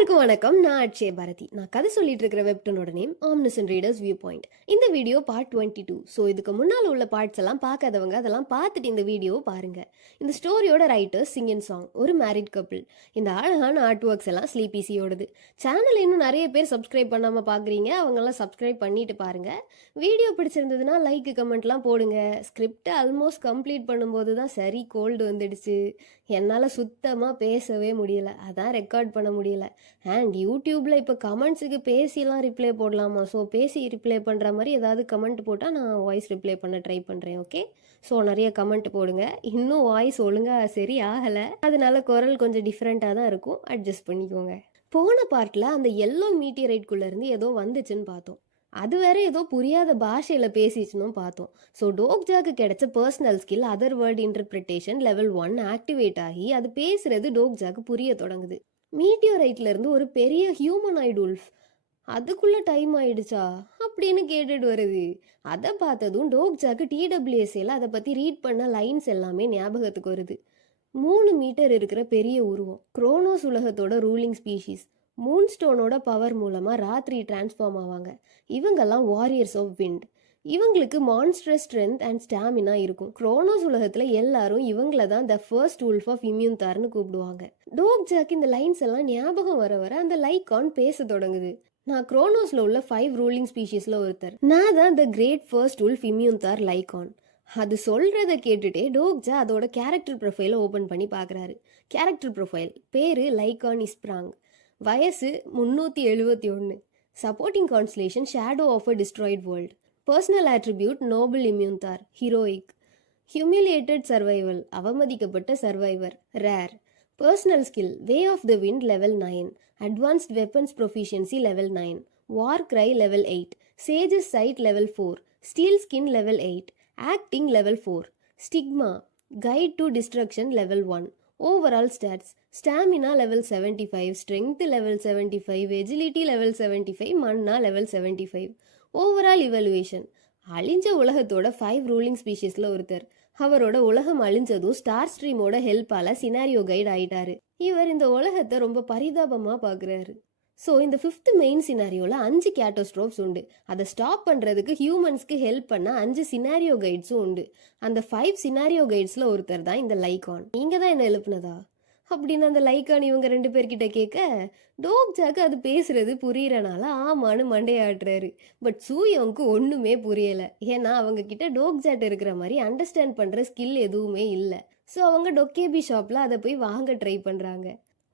எல்லாருக்கும் வணக்கம். நான் அட்சய பாரதி. நான் கதை சொல்லிட்டு இருக்கிற வெப்டனோட நேம் ஆம்னிசன்ட் ரீடர்ஸ் வியூ பாயிண்ட். இந்த வீடியோ பார்ட் 22. ஸோ இதுக்கு முன்னால் உள்ள பார்ட்ஸ் எல்லாம் பார்க்காதவங்க அதெல்லாம் பார்த்துட்டு இந்த வீடியோவை பாருங்க. இந்த ஸ்டோரியோட ரைட்டர்ஸ் சிங் அண்ட் சாங், ஒரு மேரிட் கப்பிள். இந்த அழகான ஆர்ட் ஒர்க்ஸ் எல்லாம் ஸ்லீபிசியோடது. சேனல் இன்னும் நிறைய பேர் சப்ஸ்கிரைப் பண்ணாமல் பார்க்குறீங்க, அவங்கெல்லாம் சப்ஸ்கிரைப் பண்ணிட்டு பாருங்க. வீடியோ பிடிச்சிருந்ததுன்னா லைக் கமெண்ட்லாம் போடுங்க. ஸ்கிரிப்டை ஆல்மோஸ்ட் கம்ப்ளீட் பண்ணும்போது தான் சரி கோல்டு வந்துடுச்சு. என்னால் சுத்தமாக பேசவே முடியல, அதான் ரெக்கார்ட் பண்ண முடியல. அண்ட் யூடியூப்பில் இப்போ கமெண்ட்ஸுக்கு பேசிலாம் ரிப்ளை போடலாமா? ஸோ பேசி ரிப்ளை பண்ணுற மாதிரி ஏதாவது கமெண்ட் போட்டால் நான் வாய்ஸ் ரிப்ளை பண்ண ட்ரை பண்ணுறேன். ஓகே, ஸோ நிறைய கமெண்ட் போடுங்க. இன்னும் வாய்ஸ் ஒழுங்காக சரி ஆகலை, அதனால குரல் கொஞ்சம் டிஃப்ரெண்ட்டாக தான் இருக்கும், அட்ஜஸ்ட் பண்ணிக்கோங்க. போன பார்ட்டில் அந்த எல்லோ மீட்டியரைட்குள்ளேருந்து ஏதோ வந்துச்சுன்னு பார்த்தோம். அது வேற ஏதோ புரியாத பாஷையில் பேசிச்சுன்னு பார்த்தோம். ஸோ டோக்ஜாக்கு கிடைச்ச personal skill other word interpretation level 1 activate ஆகி அது பேசுறது டோக்ஜாக்கு புரிய தொடங்குது. மீட்டியோரைட்ல இருந்து ஒரு பெரிய ஹியூமனாய்டு உல்ஃப், அதுக்குள்ள டைம் ஆயிடுச்சா அப்படின்னு கேட்டுட்டு வருது. அதை பார்த்ததும் டோக்ஜாக்கு டிடபிள்யூஎஸ்ஏல அதை பற்றி ரீட் பண்ண லைன்ஸ் எல்லாமே ஞாபகத்துக்கு வருது. 3 மீட்டர் இருக்கிற பெரிய உருவம், குரோனோஸ் உலகத்தோட ரூலிங் ஸ்பீஷீஸ். மூன்ஸ்டோனோட பவர் மூலமாக ராத்திரி டிரான்ஸ்ஃபார்ம் ஆவாங்க. இவங்கெல்லாம் வாரியர்ஸ் ஆஃப் விண்ட். இவங்களுக்கு மான்ஸ்ட்ரஸ் ஸ்ட்ரென்த் அண்ட் ஸ்டாமினா இருக்கும். குரோனோஸ் உலகத்தில் எல்லாரும் இவங்கள தான் த ஃபர்ஸ்ட் உல்ஃப் ஆஃப் இம்யூன்தார்னு கூப்பிடுவாங்க. டோக்ஜாக்கு இந்த லைன்ஸ் எல்லாம் ஞாபகம் வர வர அந்த லைகான் பேச தொடங்குது. நான் குரோனோஸில் உள்ள 5 ரூலிங் ஸ்பீஷீஸில் ஒருத்தர். நான் தான் த கிரேட் ஃபர்ஸ்ட் உல்ஃப் இம்யூன்தார் லைகான். அது சொல்கிறத கேட்டுட்டே டோக்ஜா அதோட கேரக்டர் ப்ரொஃபைலை ஓப்பன் பண்ணி பார்க்குறாரு. கேரக்டர் ப்ரொஃபைல் பேர் லைகான் இஸ்ப்ராங். வயசு 371. Supporting constellation shadow of a destroyed world. Personal attribute noble இம்யூன்தார், ஹீரோயிக். ஹியூமிலியேட்டட் சர்வைவல், அவமதிக்கப்பட்ட survivor, rare. Personal skill way of the wind level 9, advanced weapons proficiency level 9, war cry level 8, sage's sight level 4, steel skin level 8, acting level 4, stigma guide to destruction level 1. Overall stats stamina level 75, strength level 75, agility level 75, mana level 75. Overall evaluation அழிஞ்ச உலகத்தோட 5 ruling ஸ்பீஷீஸில் ஒருத்தர். அவரோட உலகம் அழிஞ்சதும் star ஸ்ட்ரீமோட ஹெல்ப்பால் scenario guide ஆயிட்டாரு. இவர் இந்த உலகத்தை ரொம்ப பரிதாபமாக பார்க்குறாரு. ஸோ இந்த 5th மெயின் சினாரியோவில் 5 கேட்டோஸ்ட்ரோப்ஸ் உண்டு. அதை ஸ்டாப் பண்ணுறதுக்கு ஹியூமன்ஸ்க்கு ஹெல்ப் பண்ண 5 சினாரியோ கைட்ஸும் உண்டு. அந்த 5 சினாரியோ கைட்ஸில் ஒருத்தர் தான் இந்த லைகான். நீங்கள் தான் என்ன எழுப்புனதா அப்படின்னு அந்த லைகான் இவங்க 2 பேர்கிட்ட கேட்க, டோக்ஜாக்கு அது பேசுறது புரியறனால ஆமான்னு மண்டையாட்டுறாரு. பட் சூயோங்க்கு ஒன்றுமே புரியலை. ஏன்னா அவங்க கிட்ட டோக்ஜாட் இருக்கிற மாதிரி அண்டர்ஸ்டாண்ட் பண்ணுற ஸ்கில் எதுவுமே இல்லை. ஸோ அவங்க டொக்கேபி ஷாப்பில் அதை போய் வாங்க ட்ரை பண்ணுறாங்க.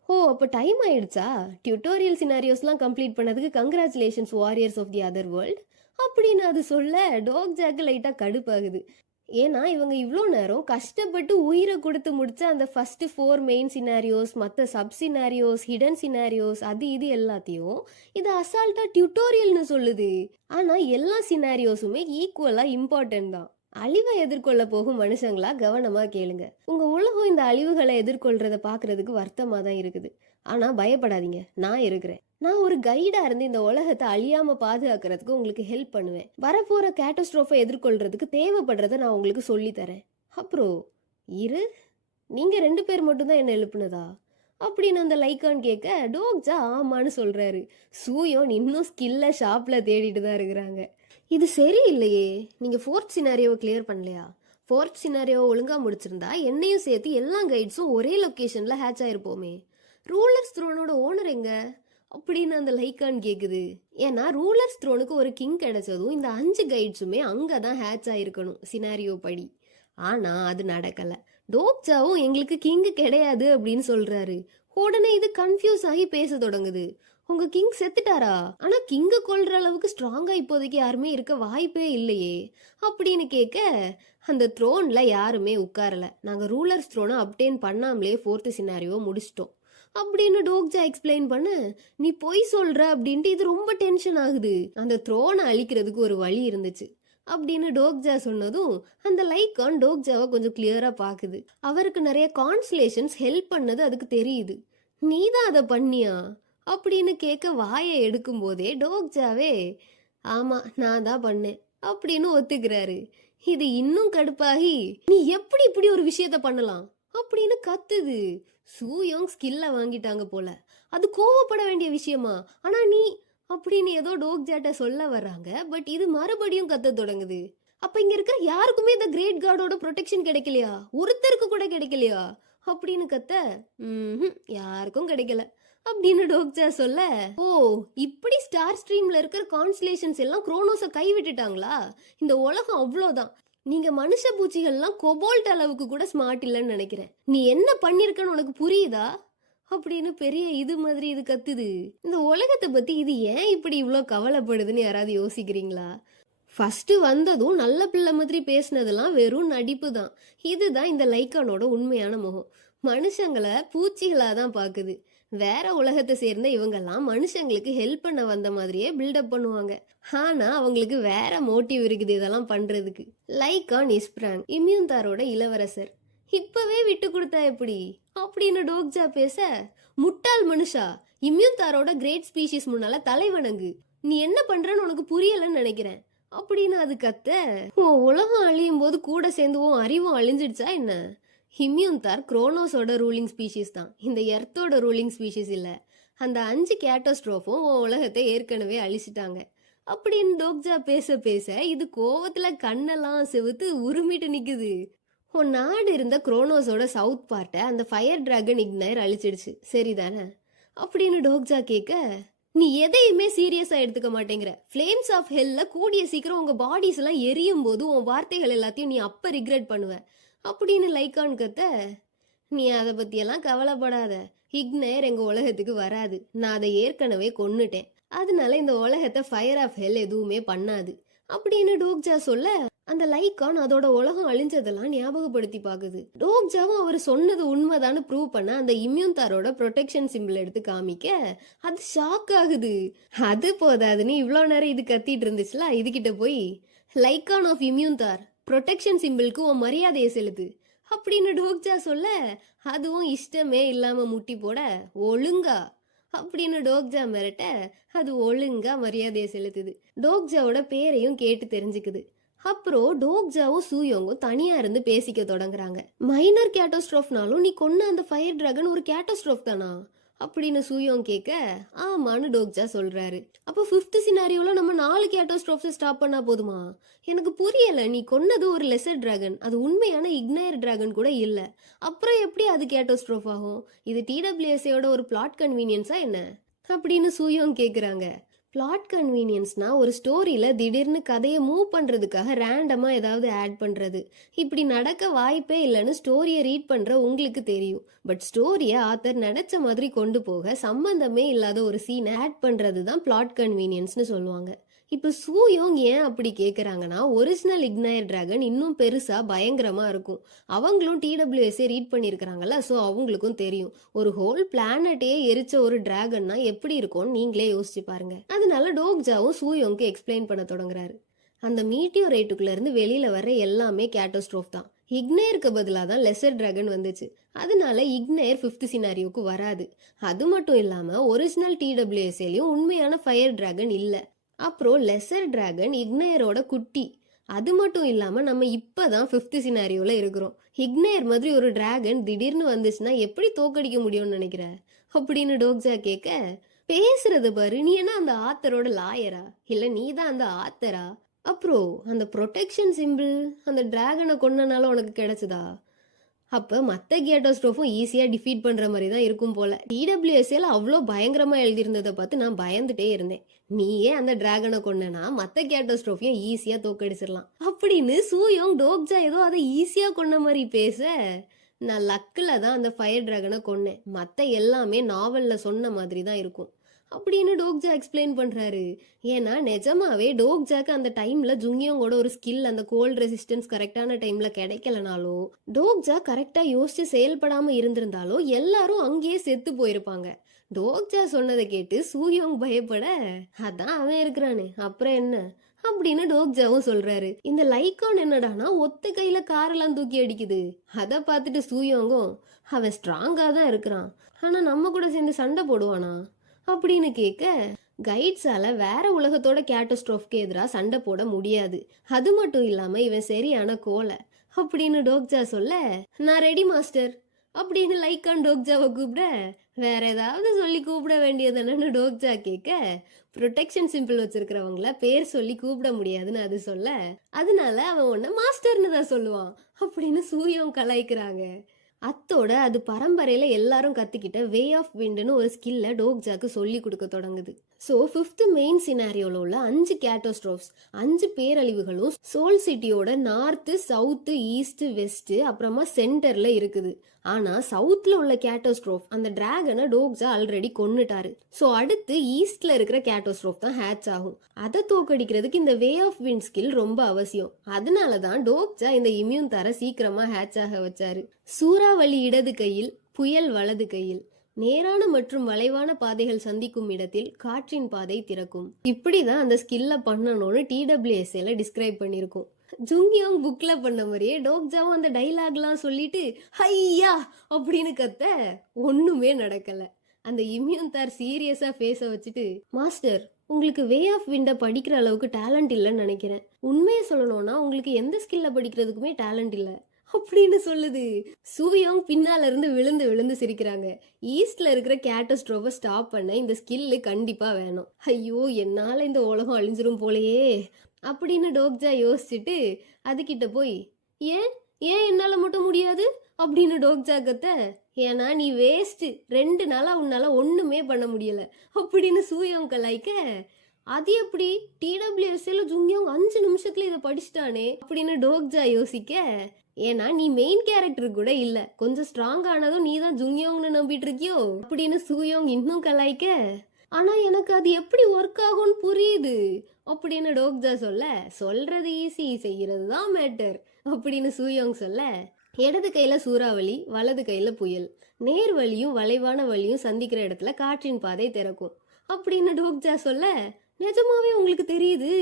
ஓ, அப்போ டைம் ஆயிடுச்சா? டியூட்டோரியல் சினாரியோஸ்லாம் கம்ப்ளீட் பண்ணதுக்கு congratulations warriors of the other world அப்படின்னு அது சொல்ல டோக்ஜாக்கு லைட்டாக கடுப்பாகுது. ஏன்னா இவங்க இவ்வளோ நேரம் கஷ்டப்பட்டு உயிரை கொடுத்து முடிச்ச அந்த ஃபர்ஸ்ட் 4 மெயின் சினாரியோஸ், மற்ற சப் சினாரியோஸ், ஹிடன் சினாரியோஸ், அது இது எல்லாத்தையும் இது அசால்ட்டாக டியூட்டோரியல்னு சொல்லுது. ஆனால் எல்லா சினாரியோஸுமே ஈக்குவலாக இம்பார்ட்டன்ட் தான். அழிவை எதிர்கொள்ள போகும் மனுஷங்களா கவனமாக கேளுங்க. உங்கள் உலகம் இந்த அழிவுகளை எதிர்கொள்றத பார்க்கறதுக்கு வருத்தமாக தான் இருக்குது. ஆனால் பயப்படாதீங்க, நான் இருக்கிறேன். நான் ஒரு கைடாக இருந்து இந்த உலகத்தை அழியாமல் பாதுகாக்கிறதுக்கு உங்களுக்கு ஹெல்ப் பண்ணுவேன். வரப்போகிற கேட்டஸ்ட்ரோஃபை எதிர்கொள்றதுக்கு தேவைப்படுறத நான் உங்களுக்கு சொல்லித்தரேன். அப்புறம் இரு, நீங்கள் 2 பேர் மட்டும்தான் என்ன எழுப்புனதா அப்படின்னு அந்த லைகான் கேட்க டோக்ஜா ஆமான்னு சொல்கிறாரு. சூயோன் இன்னும் ஸ்கில்லை ஷாப்பில் தேடிட்டு தான் இருக்கிறாங்க. இது சரியில்லையே, நீங்கள் 4th சினாரியோவை கிளியர் பண்ணலையா? 4th சினாரியோவை ஒழுங்காக முடிச்சிருந்தா என்னையும் சேர்த்து எல்லா கைட்ஸும் ஒரே லொக்கேஷனில் ஹேட்ச் ஆகிருப்போமே. ரூலர்ஸ் த்ரோனோட ஓனர் எங்க அப்படின்னு அந்த லைகான் கேட்குது. ஏன்னா ரூலர்ஸ் த்ரோனுக்கு ஒரு கிங் கிடைச்சதும் இந்த 5 கைட்ஸுமே அங்கே தான் ஹேட்ச் ஆகிருக்கணும் சினாரியோ படி. ஆனால் அது நடக்கலை. டோக்ஜாவும் எங்களுக்கு கிங்கு கிடையாது அப்படின்னு சொல்கிறாரு. உடனே இது கன்ஃபியூஸ் ஆகி பேச தொடங்குது. உங்க கிங் செத்துட்டாரா? ஆனா கிங்க கொல்ற அளவுக்கு ஸ்ட்ராங்கா இப்போதைக்கு யாருமே இருக்க வாய்ப்பே இல்லையே அப்படின்னு கேட்க, அந்த த்ரோன்ல யாருமே உட்காரல. நாங்க ரூலர்ஸ் த்ரோனை அப்டேன் பண்ணாமலே 4th சினாரியோ முடிச்சிட்டோம் அப்படின்னு டோக்ஜா எக்ஸ்பிளைன் பண்ண, நீ பொய் சொல்ற அப்படின்ட்டு இது ரொம்ப டென்ஷன் ஆகுது. அந்த த்ரோனை அழிக்கிறதுக்கு ஒரு வழி இருந்துச்சு அப்படின்னு டோக்ஜா சொன்னதும் அந்த லைகான் டோக்ஜாவை கொஞ்சம் கிளியரா பாக்குது. அவருக்கு நிறைய கான்ஸ்டலேஷன்ஸ் ஹெல்ப் பண்ணது அதுக்கு தெரியுது. நீ தான் அதை பண்ணியா அப்படின்னு கேட்க வாயை எடுக்கும் போதே டோக்ஜாவே ஆமா நான் தான் பண்ணேன் அப்படின்னு ஒத்துக்கிறாரு. இது இன்னும் கடுப்பாகி, நீ எப்படி இப்படி ஒரு விஷயத்த பண்ணலாம் அப்படின்னு கத்துது. சூயோங் ஸ்கில்ல வாங்கிட்டாங்க போல. அது கோவப்பட வேண்டிய விஷயமா? ஆனா நீ அப்படின்னு ஏதோ டோக்ஜாட்ட சொல்ல வர்றாங்க. பட் இது மறுபடியும் கத்த தொடங்குது. அப்ப இங்க இருக்கிற யாருக்குமே இந்த கிரேட் காடோட ப்ரொடெக்ஷன் கிடைக்கலையா? ஒருத்தருக்கு கூட கிடைக்கலையா? அப்படின்னு கத்த, யாருக்கும் கிடைக்கல அப்படின்னு டோக்ஜா சொல்ல, ஓ இப்படி ஸ்டார் ஸ்ட்ரீம்ல இருக்கிற கான்ஸ்டலேஷன்ஸ் எல்லாம் குரோனோஸை கைவிட்டுட்டாங்களா? இந்த உலகம் அவ்வளோதான். நீங்க மனுஷ பூச்சிகள்லாம் கொபால்ட் அளவுக்கு கூட ஸ்மார்ட் இல்லைன்னு நினைக்கிறேன். நீ என்ன பண்ணிருக்கன்னு உனக்கு புரியுதா? அப்படின்னு பெரிய இது மாதிரி இது கத்துது. இந்த உலகத்தை பத்தி இது ஏன் இப்படி இவ்வளோ கவலைப்படுதுன்னு யாராவது யோசிக்கிறீங்களா? ஃபர்ஸ்ட் வந்ததும் நல்ல பிள்ளை மாதிரி பேசினதெல்லாம் வெறும் நடிப்பு தான். இதுதான் இந்த லைக்கானோட உண்மையான முகம். மனுஷங்களை பூச்சிகளா தான் பாக்குது. வேற உலகத்தை சேர்ந்த இவங்கெல்லாம் மனுஷங்களுக்கு ஹெல்ப் பண்ண வந்த மாதிரியே பில்டப் பண்ணுவாங்க. ஆனா அவங்களுக்கு வேற மோட்டிவ் இருக்குது இதெல்லாம் பண்றதுக்கு. லைக்கான் இஸ்பிராங், இம்யூன்தாரோட இளவரசர். இப்பவே விட்டு கொடுத்தா எப்படி அப்படின்னு டோக்ஜா பேச, முட்டாள் மனுஷா, இம்யூன்தாரோட கிரேட் ஸ்பீஷிஸ் முன்னால தலைவணங்கு. நீ என்ன பண்றன்னு உனக்கு புரியலன்னு நினைக்கிறேன் அப்படின்னு அது கத்த, உன் உலகம் அழியும் போது கூட சேர்ந்து உன் அறிவும் அழிஞ்சிடுச்சா என்ன? இம்யூன்தார் குரோனோஸோட ரூலிங் ஸ்பீஷிஸ் தான், இந்த எர்த்தோட ரூலிங் ஸ்பீஷிஸ் இல்ல. அந்த 5 கேட்டோஸ்ட்ரோஃபும் உன் உலகத்தை ஏற்கனவே அழிச்சிட்டாங்க அப்படின்னு டோக்ஜா பேச பேச இது கோவத்துல கண்ணெல்லாம் செவுத்து உருமிட்டு நிக்குது. உன் நாடு இருந்த குரோனோஸோட சவுத் பார்ட்டை அந்த ஃபயர் டிராகன் இக்னைர் அழிச்சிடுச்சு சரிதானே அப்படின்னு டோக்ஜா கேட்க, நீ எதையுமே சீரியஸா எடுத்துக்க மாட்டேங்கிற. ஃப்ளேம்ஸ் ஆஃப் ஹெல்ல கூடிய சீக்கிரம் உங்க பாடிஸ் எல்லாம் எரியும் போது உன் வார்த்தைகள் எல்லாத்தையும் நீ அப்ப ரிக்ரெட் பண்ணுவ அப்படின்னு லைக்கான் கத்த, நீ அதை பத்தியெல்லாம் கவலைப்படாத. இக்னைர் எங்க உலகத்துக்கு வராது. நான் அதை ஏற்கனவே கொன்னுட்டேன். அதனால இந்த உலகத்தை ஃபயர் ஆஃப் ஹெல் எதுவுமே பண்ணாது அப்படின்னு டோக்ஜா சொல்ல, அந்த லைக்கான் அதோட உலகம் அழிஞ்சதெல்லாம் ஞாபகப்படுத்தி பாக்குது. டோக்ஜாவும் அவர் சொன்னது உண்மைதான்னு ப்ரூவ் பண்ண அந்த இம்யூன்தாரோட ப்ரொடெக்ஷன் சிம்பிள் எடுத்து காமிக்க அது ஷாக் ஆகுது. அது போதாதுன்னு இவ்வளோ நேரம் இது கத்திட்டு இருந்துச்சுல, இதுகிட்ட போய் லைக்கான் ஆஃப் இம்யூன்தார் ப்ரொடெக்ஷன் சிம்பிளுக்கு உன் மரியாதையை செலுத்து அப்படின்னு டோக்ஜா சொல்ல, அதுவும் இஷ்டமே இல்லாம முட்டி போட, ஒழுங்கா அப்படின்னு டோக்ஜா மிரட்ட அது ஒழுங்கா மரியாதையை செலுத்துது. டோக்ஜாவோட பேரையும் கேட்டு தெரிஞ்சுக்குது. அப்புறம் டோக்ஜாவும் சூயோங்கும் தனியா இருந்து பேசிக்க தொடங்குறாங்க. மைனர் கேட்டோஸ்ட்ரோஃப்னாலும் நீ கொன்ன அந்த ஃபயர் டிராகன் ஒரு கேட்டோஸ்ட்ரோஃப் தானா அப்படின்னு சூயோங் கேட்க, ஆமான்னு டோக்ஜா சொல்றாரு. அப்போ 5th சினாரியோல நம்ம 4 கேட்டோஸ்ட்ரோஃப்ஸை ஸ்டாப் பண்ணா போதுமா? எனக்கு புரியல. நீ கொன்னது ஒரு லெசர் டிராகன், அது உண்மையான இக்னைர் டிராகன் கூட இல்ல. அப்புறம் எப்படி அது கேட்டோஸ்ட்ரோஃப் ஆகும்? இது டிடபிள்யூஎஸ்ஏயோட ஒரு பிளாட் கன்வீனியன்ஸா என்ன அப்படின்னு சூயோங் கேக்குறாங்க. பிளாட் கன்வீனியன்ஸ்னா ஒரு ஸ்டோரியில திடீர்னு கதையை மூவ் பண்றதுக்காக ரேண்டமா ஏதாவது ஆட் பண்றது. இப்படி நடக்க வாய்ப்பே இல்லைன்னு ஸ்டோரியை ரீட் பண்ற உங்களுக்கு தெரியும். பட் ஸ்டோரியை ஆத்தர் நினைச்ச மாதிரி கொண்டு போக சம்பந்தமே இல்லாத ஒரு சீனை ஆட் பண்றது தான் பிளாட் கன்வீனியன்ஸ்னு சொல்லுவாங்க. இப்போ சூயோங் ஏன் அப்படி கேட்குறாங்கன்னா, ஒரிஜினல் இக்னைர் டிராகன் இன்னும் பெருசா பயங்கரமா இருக்கும். அவங்களும் டிடபிள்யூஎஸ்ஏ ரீட் பண்ணியிருக்கிறாங்கல்ல, ஸோ அவங்களுக்கும் தெரியும். ஒரு ஹோல் பிளானட்டையே எரிச்ச ஒரு டிராகன்னா எப்படி இருக்கும்னு நீங்களே யோசிச்சு பாருங்க. அதனால டோக்ஜாவும் சூயோங்க்கு எக்ஸ்பிளைன் பண்ண தொடங்குறாரு. அந்த மீட்டியோரைட்டுக்குள்ள இருந்து வெளியில வர்ற எல்லாமே கேட்டோஸ்ட்ரோஃப் தான். இக்னைருக்கு பதிலாக தான் லெசர் டிராகன் வந்துச்சு. அதனால இக்னைர் 5th சினாரியோக்கு வராது. அது மட்டும் இல்லாம ஒரிஜினல் டிடபிள்யூஎஸ்ஏலையும் உண்மையான ஃபயர் டிராகன் இல்லை. அப்புறம் லெசர் டிராகன் இக்னையரோட குட்டி. அது மட்டும் இல்லாம நம்ம இப்பதான் 5th சினாரியோல இருக்கிறோம். இக்னையர் மாதிரி ஒரு டிராகன் திடீர்னு வந்துச்சுன்னா எப்படி தோக்கடிக்க முடியும்னு நினைக்கிற அப்படின்னு டோக்ஜா கேட்க, பேசுறது பாரு, நீ என்ன அந்த ஆத்தரோட லாயரா இல்ல நீ தான் அந்த ஆத்தரா? அப்புறம் அந்த ப்ரொடெக்ஷன் சிம்பிள் அந்த டிராகனை கொன்னனால உனக்கு கிடைச்சதா? அப்ப மத்த கேட்டோஸ்ட்ரோஃபும் ஈஸியா டிஃபீட் பண்ற மாதிரி தான் இருக்கும் போல. டிடபிள்யூஎஸ்ஏல அவ்வளோ பயங்கரமா எழுதியிருந்ததை பார்த்து நான் பயந்துட்டே இருந்தேன். நீயே அந்த டிராகனை கொண்டனா மத்த கேட்டோஸ்ட்ரோஃபையும் ஈஸியா தோக்கடிச்சிடலாம் அப்படின்னு சூயோங் டோக்ஜா ஏதோ அதை ஈஸியா கொன்ன மாதிரி பேச, நான் லக்கில் தான் அந்த ஃபயர் டிராகனை கொன்னேன். மற்ற எல்லாமே நாவலில் சொன்ன மாதிரி தான் இருக்கும் அப்படின்னு டோக்ஜா எக்ஸ்பிளைன் பண்ணுறாரு. ஏன்னா நிஜமாவே டோக்ஜாக்கு அந்த டைமில் ஜுங்கியோங்கோட ஒரு ஸ்கில், அந்த கோல்ட் ரெசிஸ்டன்ஸ் கரெக்டான டைமில் கிடைக்கலனாலோ, டோக்ஜா கரெக்டாக யோசிச்சு செயல்படாமல் இருந்திருந்தாலோ எல்லாரும் அங்கேயே செத்து போயிருப்பாங்க. டோக்ஜா சொன்னதை கேட்டு சூயோங் பயப்பட, அதான் அவன் இருக்கிறானே அப்புறம் என்ன அப்படின்னு டோக்ஜாவும் சொல்றாரு. இந்த லைக்கான் என்னடானா ஒத்த கையில காரெல்லாம் தூக்கி அடிக்குது. அதை பார்த்துட்டு சூயோங்கும், அவன் ஸ்ட்ராங்கா தான் இருக்கிறான், ஆனா நம்ம கூட சேர்ந்து சண்டை போடுவானா அப்படின்னு கேட்க, கைட்ஸால வேற உலகத்தோட கேட்டோஸ்ட்ரோஃப்க்கு எதிராக சண்டை போட முடியாது. அது மட்டும் இல்லாம இவன் சரியான கோலை அப்படின்னு டோக்ஜா சொல்ல, நான் ரெடி மாஸ்டர் அப்படின்னு லைக்கான் டோக்ஜாவை கூப்பிட, வேற ஏதாவது சொல்லி கூப்பிட வேண்டியதுன்னு டோக்ஜா கேட்க, ப்ரொடெக்ஷன் சிம்பிள் வச்சிருக்கிறவங்கள பேர் சொல்லி கூப்பிட முடியாதுன்னு அது சொல்ல, அதனால அவன் உன்னை மாஸ்டர்னு தான் சொல்லுவான் அப்படின்னு சூயோங் கலாய்க்கிறாங்க. அத்தோட அது பரம்பரையில எல்லாரும் கத்துக்கிட்ட வே ஆஃப் விண்ட்னு ஒரு ஸ்கில்ல டோக்ஜாக்கு சொல்லி கொடுக்க தொடங்குது. ஸோ 5th மெயின் சினாரியோல உள்ள 5 கேட்டோஸ்ட்ரோஃப்ஸ் 5 பேரழிவுகளும் சோல் சிட்டியோட நார்த்து, சவுத்து, ஈஸ்ட், வெஸ்ட் அப்புறமா சென்டர்ல இருக்குது. ஆனா சவுத்ல உள்ள கேட்டோஸ்ட்ரோஃப் அந்த டிராகனை டோக்ஜா ஆல்ரெடி கொன்னுட்டாரு. ஸோ அடுத்து ஈஸ்ட்ல இருக்கிற கேட்டோஸ்ட்ரோஃப் தான் ஹேட்ச் ஆகும். அதை தோக்கடிக்கிறதுக்கு இந்த வே ஆஃப் விண்ட் ஸ்கில் ரொம்ப அவசியம். அதனாலதான் டோக்ஜா இந்த இம்யூன் தர சீக்கிரமா ஹேட்ச் ஆக வச்சாரு. சூறாவளி இடது கையில், புயல் வலது கையில், நேரான மற்றும் வளைவான பாதைகள் சந்திக்கும் இடத்தில் காற்றின் பாதை திறக்கும். இப்படிதான் அந்த ஸ்கில்ல பண்ணணும்னு TWSல டிஸ்கிரைப் பண்ணிருக்கோம். ஜுங்கியோங் புக்ல பண்ண மாதிரியே டோக்ஜாவும் அந்த டைலாக்லாம் சொல்லிட்டு ஹையா அப்படின்னு கத்த ஒண்ணுமே நடக்கல. அந்த இம்யூன் தார் சீரியஸா ஃபேஸ வச்சுட்டு, மாஸ்டர் உங்களுக்கு வே ஆஃப் விண்ட படிக்கிற அளவுக்கு டேலண்ட் இல்லைன்னு நினைக்கிறேன். உண்மையை சொல்லணும்னா உங்களுக்கு எந்த ஸ்கில்ல படிக்கிறதுக்குமே டேலண்ட் இல்லை அப்படின்னு சொல்லுது. சூயோங் பின்னால இருந்து விழுந்து விழுந்து சிரிக்கிறாங்க. ஈஸ்ட்ல இருக்கிற கேட்டஸ்ட்ரோஃபை ஸ்டாப் பண்ண இந்த ஸ்கில்லு கண்டிப்பா வேணும். ஐயோ என்னால இந்த உலகம் அழிஞ்சிரும் போலயே அப்படின்னு டோக்ஜா யோசிச்சுட்டு அதுகிட்ட போய், ஏன் ஏன் என்னால மட்டும் முடியாது அப்படின்னு டோக்ஜா கத்த, ஏன்னா நீ வேஸ்ட், 2 நாளா உன்னால ஒண்ணுமே பண்ண முடியல அப்படின்னு சூயோங் கலாய்க்க, அது எப்படி TWSல ஜுங்கியோங் 5 நிமிஷத்துல இதை படிச்சுட்டானே அப்படின்னு டோக்ஜா யோசிக்க, ஏன்னா நீ மெயின் கேரக்டர் கூட இல்ல, கொஞ்சம் ஸ்ட்ராங் ஆனதும் நீ தான் ஜுங்கியோங்னு நம்பிட்டு இருக்கியோ அப்படின்னு சூயோங் இன்னும் கலாய்க்க, ஆனா எனக்கு அது எப்படி ஒர்க் ஆகும்னு புரியுது அப்படின்னு டோக்ஜா சொல்றது ஈஸி, செய்யறது தான் மேட்டர் அப்படின்னு சூயோங் சொல்ல, இடது கையில சூறாவளி, வலது கையில புயல், நேர் வழியும் வளைவான வழியும் சந்திக்கிற இடத்துல காற்றின் பாதை திறக்கும் அப்படின்னு டோக்ஜா சொல்ல, நிஜமாவே உங்களுக்கு தெரியுது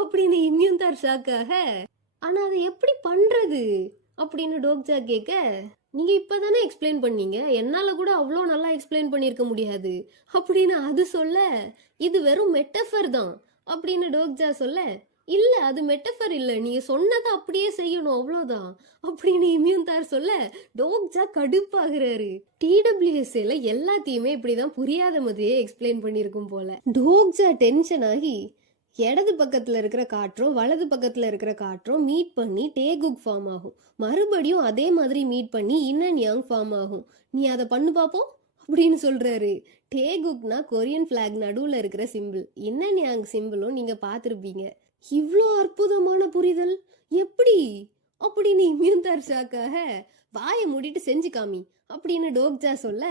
அப்படின்னு இம்யூன் தார் ஷாக்காக, ஆனா அதை எப்படி பண்றது அப்படின்னு டோக்ஜா கேட்க, நீங்க இப்பதானே எக்ஸ்பிளைன் பண்ணீங்க, என்னால கூட அவ்வளோ நல்லா எக்ஸ்பிளைன் பண்ணியிருக்க முடியாது அப்படின்னு அது சொல்ல, இது வெறும் மெட்டஃபர் தான் அப்படின்னு டோக்ஜா சொல்ல, இல்ல அது மெட்டஃபர் இல்ல, நீங்க சொன்னதை அப்படியே செய்யணும் அவ்வளோதான் அப்படின்னு இம்யூன் தார் சொல்ல, டோக்ஜா கடுப்பாகிறாரு. TWSல எல்லாத்தையுமே இப்படிதான் புரியாத மாதிரியே எக்ஸ்பிளைன் பண்ணியிருக்கும் போல. டோக்ஜா டென்ஷன் ஆகி இடது பக்கத்துல இருக்கிற காற்றும் வலது பக்கத்துல இருக்கிற காற்றும் மீட் பண்ணி டேகுக் ஃபார்ம் ஆகும். மறுபடியும் அதே மாதிரி மீட் பண்ணி இன்னன் யாங் ஃபார்ம் ஆகும். நீ அதை பண்ணு பாப்போம் அப்படின்னு சொல்றாரு. டேகுக்னா கொரியன் பிளாக் நடுவுல இருக்கிற சிம்பிள், இன்னன் யாங் சிம்பிளும் நீங்க பார்த்திருப்பீங்க. இவ்வளோ அற்புதமான புரிதல் எப்படி அப்படின்னு இம்யூன் தார் ஷாக்காக, வாயை மூடிட்டு செஞ்சு காமி அப்படின்னு டோக்ஜா சொல்ல,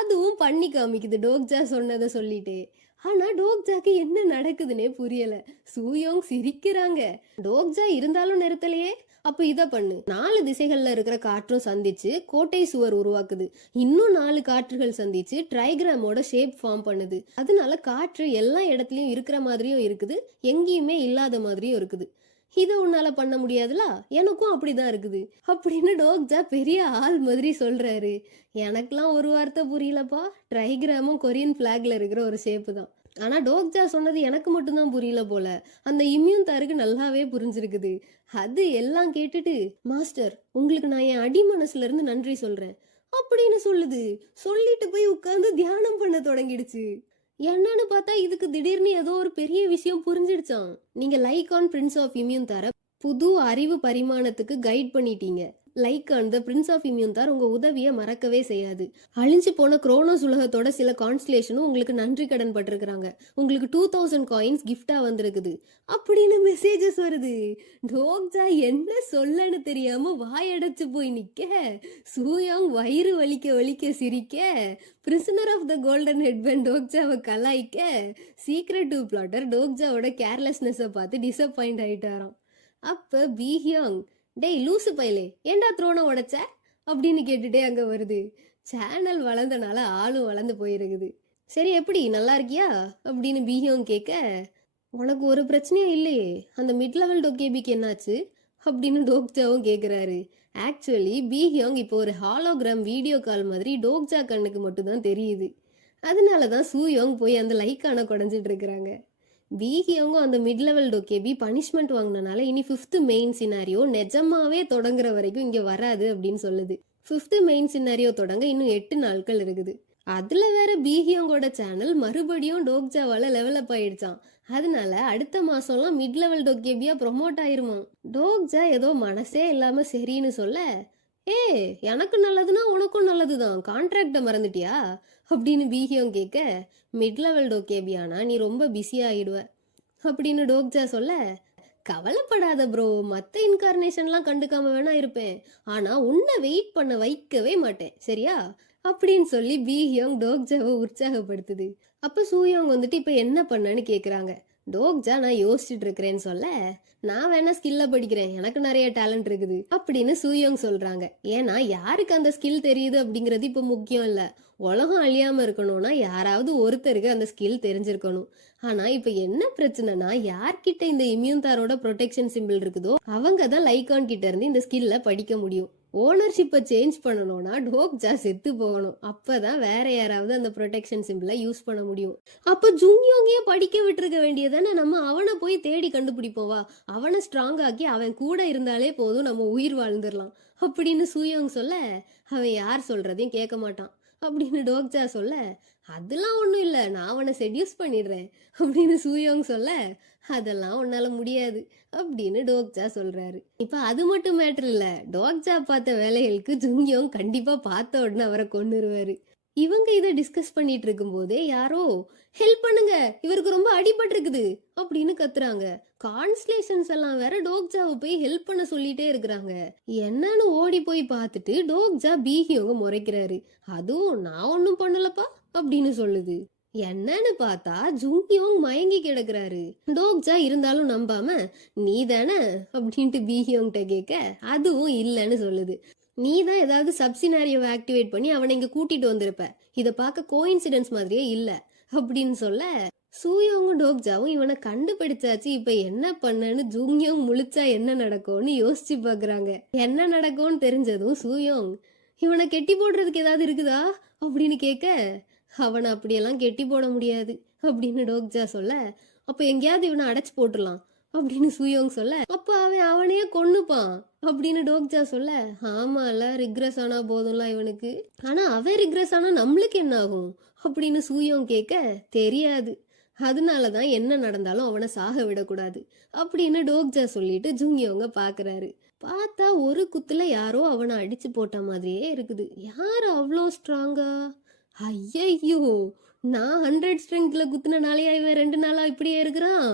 அதுவும் பண்ணி காமிக்குது டோக்ஜா சொன்னதை சொல்லிட்டு. ஆனா டோக்ஜாக்கு என்ன நடக்குதுன்னே புரியல. சூயோங் சிரிக்கிறாங்க. டோக்ஜா இருந்தாலும் நிறுத்தலையே, அப்ப இத பண்ணு, 4 திசைகள்ல இருக்கிற காற்றும் சந்திச்சு கோட்டை சுவர் உருவாக்குது, இன்னும் 4 காற்றுகள் சந்திச்சு ட்ரைகிராமோட ஷேப் ஃபார்ம் பண்ணுது. அதனால காற்று எல்லா இடத்துலயும் இருக்கிற மாதிரியும் இருக்குது, எங்கேயுமே இல்லாத மாதிரியும் இருக்குது. இதை உன்னால பண்ண முடியாதுல, எனக்கும் அப்படிதான் இருக்குது அப்படின்னு டோக்ஜா பெரிய ஆள் மாதிரி சொல்றாரு. எனக்கெல்லாம் ஒரு வார்த்தை புரியலப்பா, ட்ரைகிராமும் கொரியன் பிளாக்ல இருக்கிற ஒரு ஷேப்பு தான். ஆனா டோக்ஜா சொன்னது எனக்கு மட்டும்தான் புரியல போல, அந்த இம்யூன் தாருக்கு நல்லாவே புரிஞ்சிருக்குது. அது எல்லாம் கேட்டுட்டு, மாஸ்டர் உங்களுக்கு நான் என் அடி மனசுல இருந்து நன்றி சொல்றேன் அப்படின்னு சொல்லுது. சொல்லிட்டு போய் உட்கார்ந்து தியானம் பண்ண தொடங்கிடுச்சு. என்னன்னு பார்த்தா இதுக்கு திடீர்னு ஏதோ ஒரு பெரிய விஷயம் புரிஞ்சிடுச்சான். நீங்க லைகான் பிரின்ஸ் ஆஃப் இம்யூன் தார புது அறிவு பரிமாணத்துக்கு கைட் பண்ணிட்டீங்க. லைகான் த பிரின்ஸ் ஆஃப் இம்யூன் தார் உங்க உதவியை மறக்கவே செய்யாது. அழிஞ்சு போன குரோனோஸ் உலகத்தோட சில கான்ஸ்டலேஷனும் உங்களுக்கு நன்றி கடன் பட்டிருக்கிறாங்க. உங்களுக்கு 2000 காயின்ஸ் கிஃப்டா வந்திருக்குது அப்படின்னு மெசேஜஸ் வருது. டோக்ஜா என்ன சொல்லன்னு தெரியாம வாயடைச்சு போய் நிக்க, சூயாங் வயிறு வலிக்க வலிக்க சிரிக்க, prisoner of the golden headband டோக்ஜாவை கலாய்க்க, சீக்ரெட் டூ பிளாட்டர் டோக்ஜாவோட கேர்லெஸ்னஸை பார்த்து டிசப்பாயிண்ட் ஆயிட்டாராம். அப்ப பீஹியாங், டேய் லூசு பையலே ஏண்டா த்ரோனை உடைச்ச அப்படின்னு கேட்டுட்டே அங்க வருது. சேனல் வளர்ந்தனால ஆளும் வளர்ந்து போயிருக்குது. சரி எப்படி நல்லா இருக்கியா அப்படின்னு பீஹியோங் கேட்க, உனக்கு ஒரு பிரச்சனையும் இல்லையே, அந்த மிட் லெவல் டோகேபிக்கு என்னாச்சு அப்படின்னு டோக்ஜாவும் கேட்குறாரு. ஆக்சுவலி பீஹியோங் இப்போ ஒரு ஹாலோகிராம் வீடியோ கால் மாதிரி டோக்ஜா கண்ணுக்கு மட்டும்தான் தெரியுது. அதனால தான் சூயோங் போய் அந்த லைக்கான குறைஞ்சிட்டு இருக்கிறாங்க. பீஹியோங்கும் அந்த மிட் லெவல் டோகேபி பனிஷ்மெண்ட் வாங்கினால இனி 5th மெயின் சினாரியோ நிஜமாவே தொடங்குற வரைக்கும் இங்கே வராது அப்படின்னு சொல்லுது. 5th மெயின் சினாரியோ தொடங்க இன்னும் 8 நாட்கள் இருக்குது. அதுல வேற பீஹியோங்கோட சேனல் மறுபடியும் டோக்ஜாவால லெவல் அப் ஆயிடுச்சான். அதனால அடுத்த மாசம்லாம் மிட் லெவல் டோக்கேபியா ப்ரொமோட் ஆயிருமா. டோக்ஜா ஏதோ மனசே இல்லாம சரின்னு சொல்ல, ஏ எனக்கு நல்லதுன்னா உனக்கும் நல்லதுதான், கான்ட்ராக்ட மறந்துட்டியா அப்படின்னு பீஹியோங் கேட்க, மிட் லெவல் டோக்கேபியானா நீ ரொம்ப பிஸி ஆயிடுவ அப்படின்னு டோக்ஜா சொல்ல, கவலைப்படாத ப்ரோ, மற்ற இன்கார்னேஷன்லாம் கண்டுக்காம வேணா இருப்பேன், ஆனா உன்னை வெயிட் பண்ண வைக்கவே மாட்டேன் சரியா அப்படின்னு சொல்லி பீஹியோங் டோக்ஜாவை உற்சாகப்படுத்துது. அப்ப சூயோங் வந்துட்டு இப்ப என்ன பண்ணன்னு கேக்குறாங்க. டோக்ஜா நான் யோசிச்சுட்டு இருக்கிறேன்னு சொல்ல, நான் வேணா ஸ்கில்ல படிக்கிறேன், எனக்கு நிறைய டேலண்ட் இருக்குது அப்படின்னு சூயோங் சொல்றாங்க. ஏன்னா யாருக்கு அந்த ஸ்கில் தெரியுது அப்படிங்கிறது இப்ப முக்கியம் இல்ல, உலகம் அழியாம இருக்கணும்னா யாராவது ஒருத்தருக்கு அந்த ஸ்கில் தெரிஞ்சிருக்கணும். ஆனா இப்ப என்ன பிரச்சனைனா, யார்கிட்ட இந்த இம்யூன் தாரோட ப்ரொடெக்ஷன் சிம்பிள் இருக்குதோ அவங்க தான் லைகான் கிட்ட இருந்து இந்த ஸ்கில்ல படிக்க முடியும். ஓனர்ஷிப்பை சேஞ்ச் பண்ணணும்னா டோக்ஜா செத்து போகணும், அப்பதான் வேற யாராவது அந்த ப்ரொடெக்ஷன் சிம்பிளை யூஸ் பண்ண முடியும். அப்ப ஜுங்யோங்கே படிக்க விட்டுருக்க வேண்டியதானே, நம்ம அவனை போய் தேடி கண்டுபிடிப்போம் வா, அவனை ஸ்ட்ராங் ஆக்கி அவன் கூட இருந்தாலே போதும், நம்ம உயிர் வாழ்ந்துடலாம் அப்படின்னு சூயோங் சொல்ல, அவன் யார் சொல்றதையும் கேட்க மாட்டான் அப்படின்னு டோக்ஜா சொல்ல, அதெல்லாம் ஒன்றும் இல்லை, நான் அவனை செடியூஸ் பண்ணிடுறேன் அப்படின்னு சூயோங் சொல்ல, அதெல்லாம் உன்னால முடியாது அப்படின்னு டோக்ஜா சொல்றாரு. இப்ப அது மட்டும் மேட்டர் இல்ல, டோக்ஜா பார்த்த வேலைகளுக்கு ஜுங்யோங் கண்டிப்பா பார்த்த உடனே அவரை கொன்னுருவாரு. இவங்க இதை டிஸ்கஸ் பண்ணிட்டு இருக்கும் போதே யாரோ ஹெல்ப் பண்ணுங்க, இவருக்கு ரொம்ப அடிபட்டு இருக்குது அப்படின்னு கத்துறாங்க. கான்ஸ்லேஷன்ஸ் எல்லாம் வேற டோக்ஜாவை போய் ஹெல்ப் பண்ண சொல்லிட்டே இருக்கிறாங்க. என்னன்னு ஓடி போய் பார்த்துட்டு டோக்ஜா பீஹியோங்க முறைக்கிறாரு. அதுவும் நான் ஒன்னும் பண்ணலப்பா அப்படின்னு சொல்லுது. என்னன்னு பார்த்தா ஜுங்யோங் மயங்கி கிடக்குறாரு. டோக்ஜா இருந்தாலும் நம்பாம நீ தானே அப்படின்ட்டு பீஹியோங்கிட்ட கேட்க, அதுவும் இல்லைன்னு சொல்லுது. நீ தான் ஏதாவது சப்சினாரியோவை ஆக்டிவேட் பண்ணி அவனை இங்க கூட்டிட்டு வந்திருப்ப, இதை பார்க்க கோயின்சிடன்ஸ் மாதிரியே இல்ல அப்படின்னு சொல்ல, சூயோங்கும் டோக்ஜாவும் இவனை கண்டுபிடிச்சாச்சு, இப்ப என்ன பண்ணன்னு ஜுங்யோங் முழிச்சா என்ன நடக்கும்னு யோசிச்சு பாக்குறாங்க. என்ன நடக்கும்னு தெரிஞ்சதும் சூயோங், இவனை கெட்டி போடுறதுக்கு ஏதாவது இருக்குதா அப்படின்னு கேட்க, அவனை அப்படியெல்லாம் கெட்டி போட முடியாது அப்படின்னு டோக்ஜா சொல்ல, அப்ப எங்கேயாவது இவனை அடைச்சு போட்டுடலாம் அப்படின்னு சூயோங் சொல்ல, அப்ப அவன் அவனையே கொன்னுப்பான் அப்படின்னு டோக்ஜா சொல்ல, ஆமால ரிக்ரெஸ் ஆனா போதும்ல இவனுக்கு, ஆனா அவன் ரிக்ரெஸ் ஆனா நம்மளுக்கு என்ன ஆகும் அப்படின்னு சூயோங் கேட்க, தெரியாது, அதனாலதான் என்ன நடந்தாலும் அவனை சாக விடக்கூடாது அப்படின்னு டோக்ஜா சொல்லிட்டு ஜுங்யோங்க பாக்குறாரு. பார்த்தா ஒரு குத்துல யாரோ அவனை அடிச்சு போட்ட மாதிரியே இருக்குது. யாரு அவ்வளோ ஸ்ட்ராங்கா? ஐயோ, நான் 100 ஸ்ட்ரெங்க்ல குத்துனாலேயா இவன் 2 நாளா இப்படியே இருக்கிறான்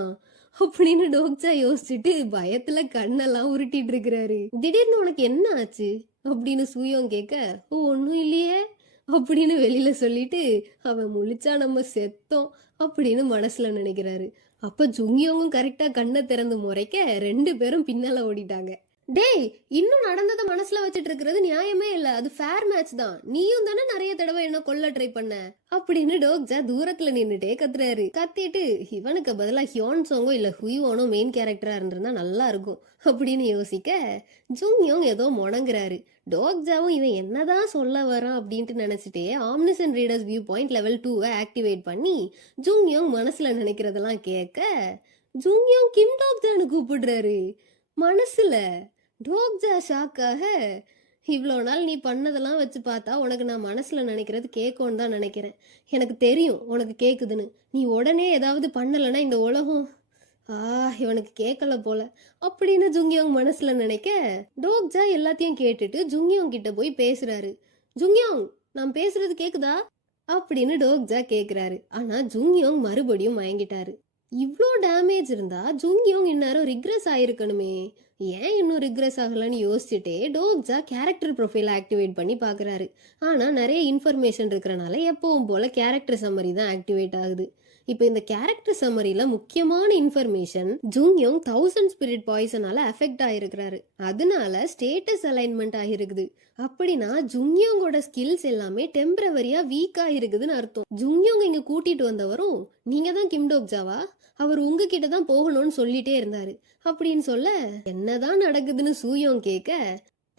அப்படின்னு டோக்ஜா யோசிச்சுட்டு பயத்துல கண்ணெல்லாம் உருட்டிட்டு இருக்கிறாரு. திடீர்னு உனக்கு என்ன ஆச்சு அப்படின்னு சூயோங் கேட்க, ஒன்னும் இல்லையே அப்படின்னு வெளியில சொல்லிட்டு, அவன் முழிச்சா நம்ம செத்தோம் அப்படின்னு மனசுல நினைக்கிறாரு. அப்ப ஜுங்யோங்கும் கரெக்டா கண்ணை திறந்து முறைக்க 2 பேரும் பின்னால ஓடிட்டாங்க. டேய், இன்னும் நடந்ததை மனசுல வச்சுட்டு இருக்கிறது நியாயமே இல்ல, அது ஃபேர் மேட்ச் தான், நீயும் தானே நிறைய தடவை என்ன கொல்ல ட்ரை பண்ண அப்படின்னு டோக்ஜா தூரத்துல நின்னுட்டே கத்துறாரு. கத்திட்டு இவனுக்கு பதிலா ஹியோன் சோங்கோ இல்ல ஹுய்வோனோ மெயின் கேரக்டரா இருந்திருந்தா நல்லா இருக்கும் அப்படின்னு யோசிக்க, ஜுங்யோங் ஏதோ முணங்குறாரு. டோக்ஜாவும் இவன் என்னதான் சொல்ல வரான் அப்படின்ட்டு நினைச்சிட்டே omniscient readers viewpoint level 2 activate பண்ணி ஜுங்யோங் மனசுல நினைக்கிறதெல்லாம் கேட்க, ஜுங்யோங் கிம் டோக்ஜான்னு கூப்பிடுறாரு மனசுல. டோக்ஜா ஷாக்காக, இவ்வளோ நாள் நீ பண்ணதெல்லாம் வச்சு பார்த்தா உனக்கு நான் மனசுல நினைக்கிறது கேட்கும்னு தான் நினைக்கிறேன், எனக்கு தெரியும் உனக்கு கேட்குதுன்னு, நீ உடனே ஏதாவது பண்ணலைன்னா இந்த உலகம் இவனுக்கு கேட்கல போல அப்படின்னு ஜுங்யோங் மனசுல நினைக்க, டோக்ஜா எல்லாத்தையும் கேட்டுட்டு ஜுங்யோங் கிட்ட போய் பேசுறாரு. ஜுங்யோங், நான் பேசுறது கேக்குதா அப்படின்னு டோக்ஜா கேக்குறாரு. ஆனா ஜுங்யோங் மறுபடியும் மயங்கிட்டாரு. இவ்வளோ டேமேஜ் இருந்தா ஜுங்யோங் இந்நேரம் ரிக்ரெஸ் ஆயிருக்கணுமே, ஏன் இன்னும் ரிக்ரெஸ் ஆகலன்னு யோசிச்சுட்டே டோக்ஜா கேரக்டர் ப்ரொஃபைல் ஆக்டிவேட் பண்ணி பாக்குறாரு. ஆனா நிறைய இன்ஃபர்மேஷன் இருக்கிறனால எப்பவும் போல கேரக்டர் சம்மரி தான் ஆக்டிவேட் ஆகுது. இப்போ இந்த கேரக்டர் சம்மரியில முக்கியமான இன்ஃபர்மேஷன், ஜுங்யோங் 1000 ஸ்பிரிட் பாய்சனால அஃபெக்ட் ஆயிருக்கிறாரு, அதனால ஸ்டேட்டஸ் அலைன்மெண்ட் ஆகிருக்குது. அப்படின்னா ஜுங்யோங்கோட ஸ்கில்ஸ் எல்லாமே டெம்பரவரியா வீக் ஆகிருக்குதுன்னு அர்த்தம். ஜுங்யோங் இங்க கூட்டிட்டு வந்தவரும் நீங்க தான் கிம் டோக்ஜாவா, அவர் உங்ககிட்ட தான் போகணும்னு சொல்லிட்டே இருந்தாரு அப்படின்னு சொல்ல, என்னதான் நடக்குதுன்னு சூயோங் கேட்க,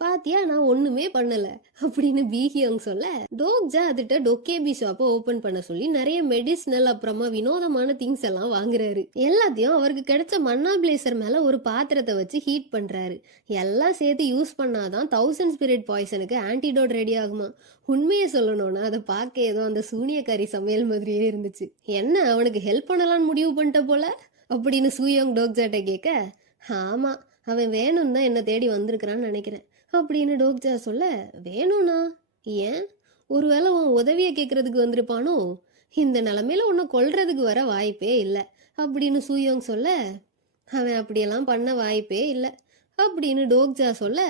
பாத்தியா நான் ஒண்ணுமே பண்ணல அப்படின்னு பீஹியோங் சொல்ல, டோக்ஜா அதுட்ட டொக்கேபி ஷாப்பை ஓபன் பண்ண சொல்லி நிறைய மெடிசினல் அப்புறமா வினோதமான திங்ஸ் எல்லாம் வாங்குறாரு. எல்லாத்தையும் அவருக்கு கிடைச்ச மன்னா பிளேசர் மேல ஒரு பாத்திரத்தை வச்சு ஹீட் பண்றாரு. எல்லாம் சேர்த்து யூஸ் பண்ணாதான் 1000 ஸ்பிரிட் பாய்சனுக்கு ஆன்டிடோட் ரெடி ஆகுமா. உண்மையை சொல்லணும்னா அதை பார்க்க ஏதோ அந்த சூனியக்காரி சமையல் மாதிரியே இருந்துச்சு. என்ன அவனுக்கு ஹெல்ப் பண்ணலாம்னு முடிவு பண்ணிட்ட போல அப்படின்னு சூயோங் டோக்ஜாட்ட கேட்க, ஆமா அவன் வேணும் தான் என்ன தேடி வந்திருக்கிறான்னு நினைக்கிறேன் அப்படின்னு டோக்ஜா சொல்ல, வேணும்னா ஏன், ஒருவேளை உன் உதவியை கேட்கறதுக்கு வந்திருப்பானோ, இந்த நிலமையில உன்னை கொல்றதுக்கு வர வாய்ப்பே இல்லை அப்படின்னு சூயோங் சொல்ல, அவன் அப்படியெல்லாம் பண்ண வாய்ப்பே இல்லை அப்படின்னு டோக்ஜா சொல்ல,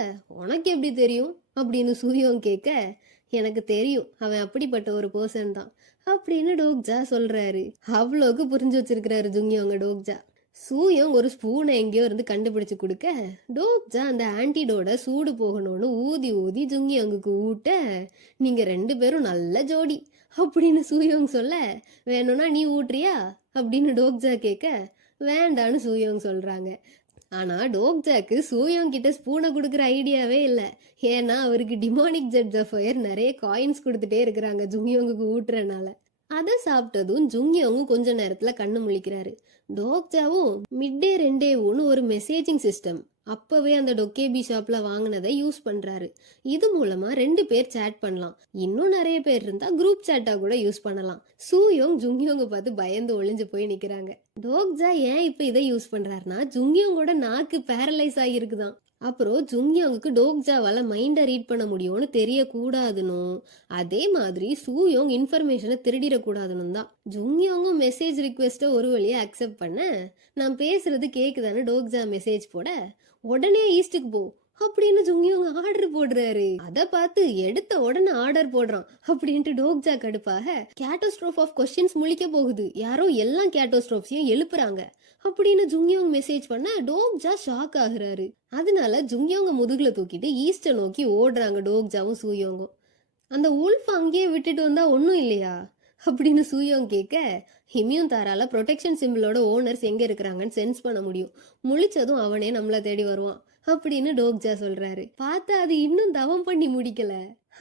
உனக்கு எப்படி தெரியும் அப்படின்னு சூயோங் கேட்க, எனக்கு தெரியும் அவன் அப்படிப்பட்ட ஒரு பர்சன் தான் அப்படின்னு டோக்ஜா சொல்றாரு. அவ்வளோக்கு புரிஞ்சு வச்சிருக்கிறாரு ஜுங்கியோங்க டோக்ஜா. சூயோங் ஒரு ஸ்பூனை எங்கேயோ இருந்து கண்டுபிடிச்சு கொடுக்க, டோக்ஜா அந்த ஆன்டிடோட சூடு போகணும்னு ஊதி ஊதி ஜுங்கியோங்குக்கு ஊட்ட, நீங்க 2 பேரும் நல்ல ஜோடி அப்படின்னு சூயோங் சொல்ல, வேணும்னா நீ ஊட்டுறியா அப்படின்னு டோக்ஜா கேட்க, வேண்டான்னு சூயோங் சொல்றாங்க. ஆனா டோக்ஜாக்கு சூயோங் கிட்ட ஸ்பூனை கொடுக்குற ஐடியாவே இல்லை. ஏன்னா அவருக்கு டிமானிக் ஜெட் ஆஃப் ஃபயர் நிறைய காயின்ஸ் கொடுத்துட்டே இருக்கிறாங்க ஜுங்கியோங்குக்கு ஊட்டுறனால. அதை சாப்பிட்டதும் ஜுங்கியோங்கும் கொஞ்ச நேரத்துல கண்ணு முழிக்கிறாரு. டோக்ஜாவும் மிட்டே ரெண்டேவுன்னு ஒரு மெசேஜிங் சிஸ்டம் அப்பவே அந்த டொக்கேபி ஷாப்ல வாங்கினதை யூஸ் பண்றாரு. இது மூலமா 2 பேர் சேட் பண்ணலாம். இன்னும் நிறைய பேர் இருந்தா குரூப் சேட்டா கூட யூஸ் பண்ணலாம். சூயோங் ஜுங்கியோங்க பார்த்து பயந்து ஒளிஞ்சு போய் நிக்கிறாங்க. டோக்ஜா ஏன் இப்ப இதை யூஸ் பண்றாருன்னா, ஜுங்கியோங்கோட நாக்கு பேரலைஸ் ஆகிருக்குதான். அப்புறம் ஜுங்கியோங்குக்கு டோக்ஜாவால மைண்டை ரீட் பண்ண முடியும்னு தெரியக்கூடாதுன்னு, அதே மாதிரி சூயோங் இன்ஃபர்மேஷனை திருடிடக்கூடாதுன்னு தான் ஜுங்கியோங்கும் மெசேஜ் ரிக்வெஸ்ட்டை ஒரு வழியை அக்செப்ட் பண்ண, நான் பேசுறது கேக்குதான்னு டோக்ஜா மெசேஜ் போட, உடனே ஈஸ்டுக்கு போ அப்படின்னு ஜுங்கியோங்க ஆர்டர் போடுறாரு. அதை பார்த்து எடுத்த உடனே ஆர்டர் போடுறான் அப்படின்ட்டு டோக்ஜா கடுப்பாக, கேட்டோஸ்ட்ரோஃப் ஆஃப் கொஸ்டின்ஸ் முழிக்க போகுது, யாரோ எல்லா கேட்டோஸ்ட்ரோஃப்ஸையும் எழுப்புறாங்க அப்படின்னு ஜுங்கியோங் மெசேஜ் பண்ண டோக்ஜா ஷாக் ஆகுறாரு. அதனால ஜுங்கியோங்க முதுகுல தூக்கிட்டு ஈஸ்ட நோக்கி ஓடுறாங்க டோக்ஜாவும் சூயோங்கும். அந்த உல்ஃப் அங்கேயே விட்டுட்டு வந்தா ஒன்னும் இல்லையா அப்படின்னு சூயோங் கேட்க, இம்யூன் தாரால ப்ரொடெக்ஷன் சிம்பிளோட ஓனர்ஸ் எங்க இருக்கிறாங்கன்னு சென்ஸ் பண்ண முடியும், முழிச்சதும் அவனே நம்மள தேடி வருவான் அப்படின்னு டோக்ஜா சொல்றாரு. பார்த்தா அது இன்னும் தவம் பண்ணி முடிக்கல.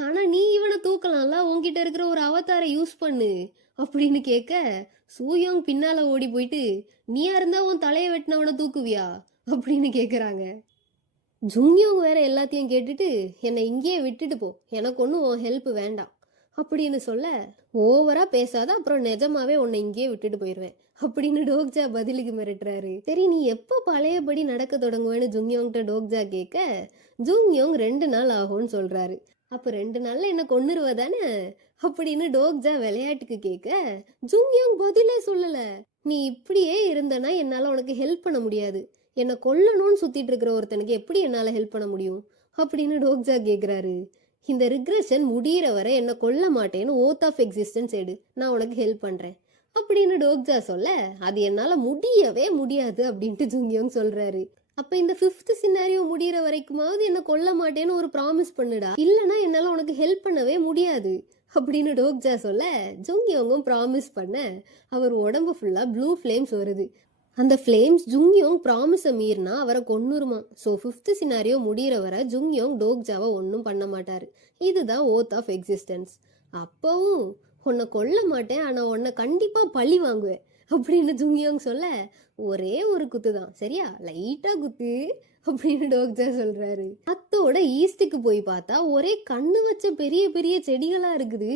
ஆனா நீ இவனை தூக்கலாம்ல, உன்கிட்ட இருக்கிற ஒரு அவதாரை யூஸ் பண்ணு அப்படின்னு கேட்க, சூயோங் பின்னால ஓடி போயிட்டு, நீயா இருந்தா உன் தலையை வெட்டினவனை தூக்குவியா அப்படின்னு கேக்குறாங்க. ஜுங்கியோங் வேற எல்லாத்தையும் கேட்டுட்டு, என்னை இங்கேயே விட்டுட்டு போ, எனக்கு ஒன்றும் உன் ஹெல்ப் வேண்டாம் அப்படின்னு சொல்ல, ஓவரா பேசாத, அப்புறம் நிஜமாவே உன்னை இங்கேயே விட்டுட்டு போயிடுவேன் அப்படின்னு டோக்ஜா பதிலுக்கு மிரட்டுறாரு. சரி நீ எப்போ பழையபடி நடக்க தொடங்குவேன்னு ஜுங்கியோங்கிட்ட டோக்ஜா கேட்க, ஜுங்கியோங் 2 நாள் ஆகும்னு சொல்றாரு. அப்ப 2 நாள்ல என்ன கொன்னுருவதானே அப்படின்னு டோக்ஜா விளையாட்டுக்கு கேட்க, ஜுங்கியோங் பதிலே சொல்லல. நீ இப்படியே இருந்தனா என்னால உனக்கு ஹெல்ப் பண்ண முடியாது, என்னை கொல்லணும்னு சுத்திட்டு இருக்கிற ஒருத்தனுக்கு எப்படி என்னால ஹெல்ப் பண்ண முடியும் அப்படின்னு டோக்ஜா கேக்குறாரு. இந்த ரிக்ரெஷன் முடிகிற வரை என்னை கொல்ல மாட்டேன்னு ஓத் ஆஃப் எக்ஸிஸ்டன்ஸ் எடு, நான் உனக்கு ஹெல்ப் பண்றேன் அப்படின்னு டோக்ஜா சொல்ல, அது என்னால முடியவே முடியாது அப்படின்ட்டு ஜுங்கியோங் சொல்றாரு. அப்ப இந்த 5th சினாரியோ முடிகிற வரைக்குமாவது என்ன கொல்ல மாட்டேன்னு ஒரு ப்ராமிஸ் பண்ணுடா, இல்லைன்னா என்னால உனக்கு ஹெல்ப் பண்ணவே முடியாது அப்படின்னு டோக்ஜா சொல்ல, ஜுங்கியோங்கும் ப்ராமிஸ் பண்ண அவர் உடம்பு ஃபுல்லா ப்ளூ ஃப்ளேம்ஸ் வருது. அந்த ஃப்ளேம்ஸ் ஜுங்கியோங் ப்ராமிஸை மீறினா அவரை கொன்னுருமா. ஸோ 5th சினாரியோ முடிகிற வரை ஜுங்கியோங் டோக்ஜாவை ஒன்றும் பண்ண மாட்டாரு. இதுதான் ஓத் ஆஃப் எக்ஸிஸ்டன்ஸ். அப்பவும் உன்னை கொல்ல மாட்டேன், ஆனால் உன்னை கண்டிப்பாக பழி வாங்குவேன் அப்படின்னு ஜுங்கியோங் சொல்ல, ஒரே ஒரு குத்து தான் சரியா, லைட்டா குத்து அப்படின்னு டோக்ஜா சொல்றாரு. அத்தோட ஈஸ்டுக்கு போய் பார்த்தா ஒரே கண்ணு வச்ச பெரிய பெரிய செடிகளா இருக்குது.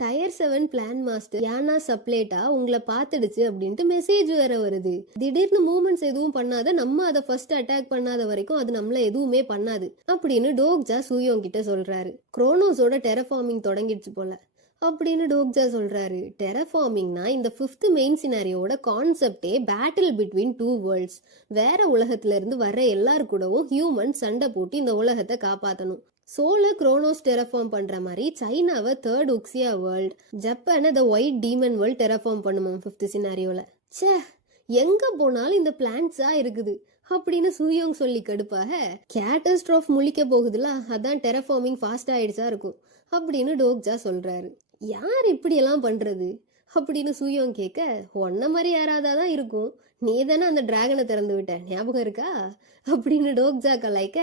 டயர் 7 பிளான் மாஸ்டர் யானா சப்ளேட்டா உங்களை பார்த்துடுச்சு அப்படின்ட்டு மெசேஜ் வேற வருது. திடீர்னு மூமெண்ட்ஸ் எதுவும் பண்ணாத, நம்ம அதை ஃபர்ஸ்ட் அட்டாக் பண்ணாத வரைக்கும் அது நம்மள எதுவுமே பண்ணாது அப்படின்னு டோக்ஜா சூயோங் கிட்ட சொல்றாரு. குரோனோஸோட டெரஃபார்மிங் தொடங்கிடுச்சு போல அப்படின்னு டோக்ஜா சொல்றாரு. டெரஃபார்மிங்னா இந்த 5th மெயின் சினாரியோட கான்செப்டே பேட்டில் பிட்வீன் 2 வேர்ல்ட்ஸ். வேற உலகத்துல இருந்து வர்ற எல்லாரு கூடவும் ஹியூமன் சண்டை போட்டு இந்த உலகத்தை காப்பாற்றணும். சோல குரோனோஸ் டெரஃபார்ம் பண்ற மாதிரி சைனாவை 3rd உக்ஸியா வேர்ல்ட், ஜப்பானை த ஒயிட் டீமன் வேர்ல்ட் டெரஃபார்ம் பண்ணுமா 5th சினாரியோல. சே எங்க போனாலும் இந்த பிளான்ஸா இருக்குது அப்படின்னு சூயோங் சொல்லி கடுப்பாக, கேட்டஸ்ட்ரோஃப் முழிக்க போகுதுல, அதான் டெரஃபார்மிங் ஃபாஸ்ட் ஆயிடுச்சா இருக்கும் அப்படின்னு டோக்ஜா சொல்றாரு. யார் இப்படியெல்லாம் பண்றது அப்படின்னு சூயோங் கேட்க, ஒன்ன மாதிரி யாராதான் இருக்கும், நீ தானே அந்த டிராகனை திறந்து விட்ட ஞாபகம் இருக்கா அப்படின்னு டோக்ஜா கலாய்க்க,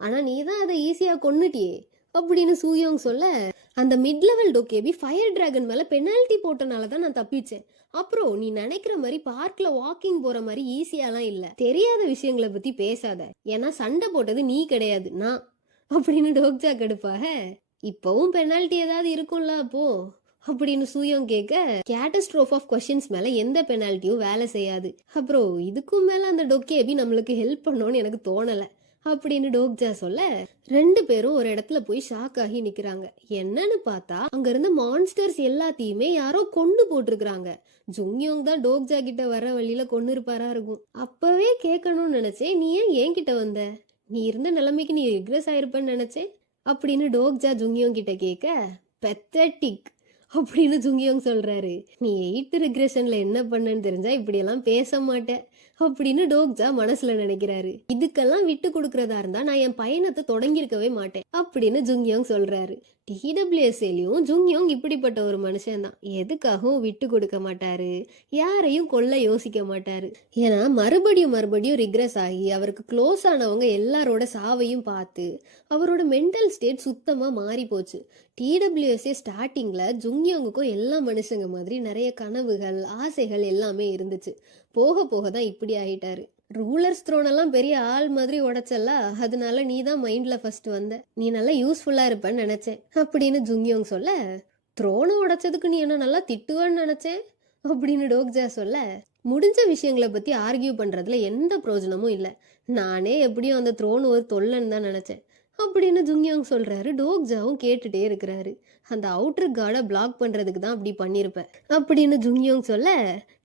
ஆனா நீ தான் அதை ஈஸியா கொன்னுட்டியே அப்படின்னு சூயோங் சொல்ல, அந்த மிட் லெவல் டோகேபி ஃபயர் டிராகன் மேல பெனால்டி போட்டனால தான் நான் தப்பிச்சேன். அப்புறம் நீ நினைக்கிற மாதிரி பார்க்ல வாக்கிங் போற மாதிரி ஈஸியாலாம் இல்ல. தெரியாத விஷயங்களை பத்தி பேசாத, ஏன்னா சண்டை போட்டது நீ கிடையாது நான் அப்படின்னு டோக்ஜா கடுப்பாக. இப்பவும் பெனால்டி ஏதாவது இருக்கும்ல அப்போ அப்படின்னு சூயோங் கேட்க, கேட்டஸ்ட்ரோஃப் ஆஃப் கொஸ்டின்ஸ் மேல எந்த பெனால்ட்டியும் வேலை செய்யாது. அப்புறம் இதுக்கும் மேல அந்த டொக்கேபி நம்மளுக்கு ஹெல்ப் பண்ணோன்னு எனக்கு தோணல அப்படின்னு டோக்ஜா சொல்ல, ரெண்டு பேரும் ஒரு இடத்துல போய் ஷாக் ஆகி நிக்கிறாங்க. என்னன்னு பார்த்தா அங்க இருந்த மான்ஸ்டர்ஸ் எல்லாத்தையுமே யாரோ கொண்டு போட்டிருக்காங்க. ஜுங்யோங் தான் டோக்ஜா கிட்ட வர வழியில கொண்டு இருப்பாரா இருக்கும். அப்பவே கேட்கணும்னு நினைச்சேன், நீ ஏன் என்கிட்ட வந்த? நீ இருந்த நிலைமைக்கு நீ ரிக்ரெஸ் ஆயிருப்பன்னு நினைச்சேன் அப்படின்னு டோக்ஜா ஜுங்யோங் கிட்ட கேட்க, பெத்தட்டிக் அப்படின்னு ஜுங்கியோங் சொல்றாரு. நீ 8th ரிக்ரெஷன்ல என்ன பண்ணன்னு தெரிஞ்சா இப்படியெல்லாம் பேச மாட்டேன் அப்படின்னு டோக்ஜா மனசுல நினைக்கிறாரு. இதுக்கெல்லாம் விட்டு கொடுக்கறதா இருந்தா நான் என் பயணத்தை தொடங்கியிருக்கவே மாட்டேன் அப்படின்னு ஜுங்கியோங் சொல்றாரு. டிடபிள்யூஎஸ்ஏலயும் ஜுங்கியோங் இப்படிப்பட்ட ஒரு மனுஷன் தான். எதுக்காகவும் விட்டு கொடுக்க மாட்டாரு, யாரையும் கொல்ல யோசிக்க மாட்டாரு. ஏன்னா மறுபடியும் ரிக்ரெஸ் ஆகி அவருக்கு க்ளோஸ் ஆனவங்க எல்லாரோட சாவையும் பார்த்து அவரோட மென்டல் ஸ்டேட் சுத்தமா மாறி போச்சு. டிடபிள்யூஎஸ்ஏ ஸ்டார்டிங்ல ஜுங்கியோங்குக்கும் எல்லா மனுஷங்க மாதிரி நிறைய கனவுகள் ஆசைகள் எல்லாமே இருந்துச்சு. போக போக தான் இப்படி ஆயிட்டாரு. ரூலர்ஸ் த்ரோன் எல்லாம் பெரிய ஆள் மாதிரி உடைச்சல, அதனால நீ தான் மைண்ட்ல ஃபர்ஸ்ட் வந்த, நீ நல்லா யூஸ்ஃபுல்லா இருப்பன்னு நினைச்சேன் அப்படின்னு ஜுங்கியோங் சொல்ல, த்ரோனை உடைச்சதுக்கு நீ என்ன நல்லா திட்டுவேன்னு நினைச்சேன் அப்படின்னு டோக்ஜா சொல்ல, முடிஞ்ச விஷயங்களை பத்தி ஆர்கியூ பண்றதுல எந்த பிரயோஜனமும் இல்லை, நானே எப்படியும் அந்த த்ரோன் ஒரு தொல்லன்னு தான் நினைச்சேன் அப்படின்னு ஜுங்கியோங் சொல்றாரு. டோக்ஜாவும் கேட்டுட்டே இருக்கிறாரு. அந்த அவுட்டர் கார்டை பிளாக் பண்றதுக்கு தான் அப்படி பண்ணிருப்பேன் அப்படின்னு ஜுங்கியோங் சொல்ல,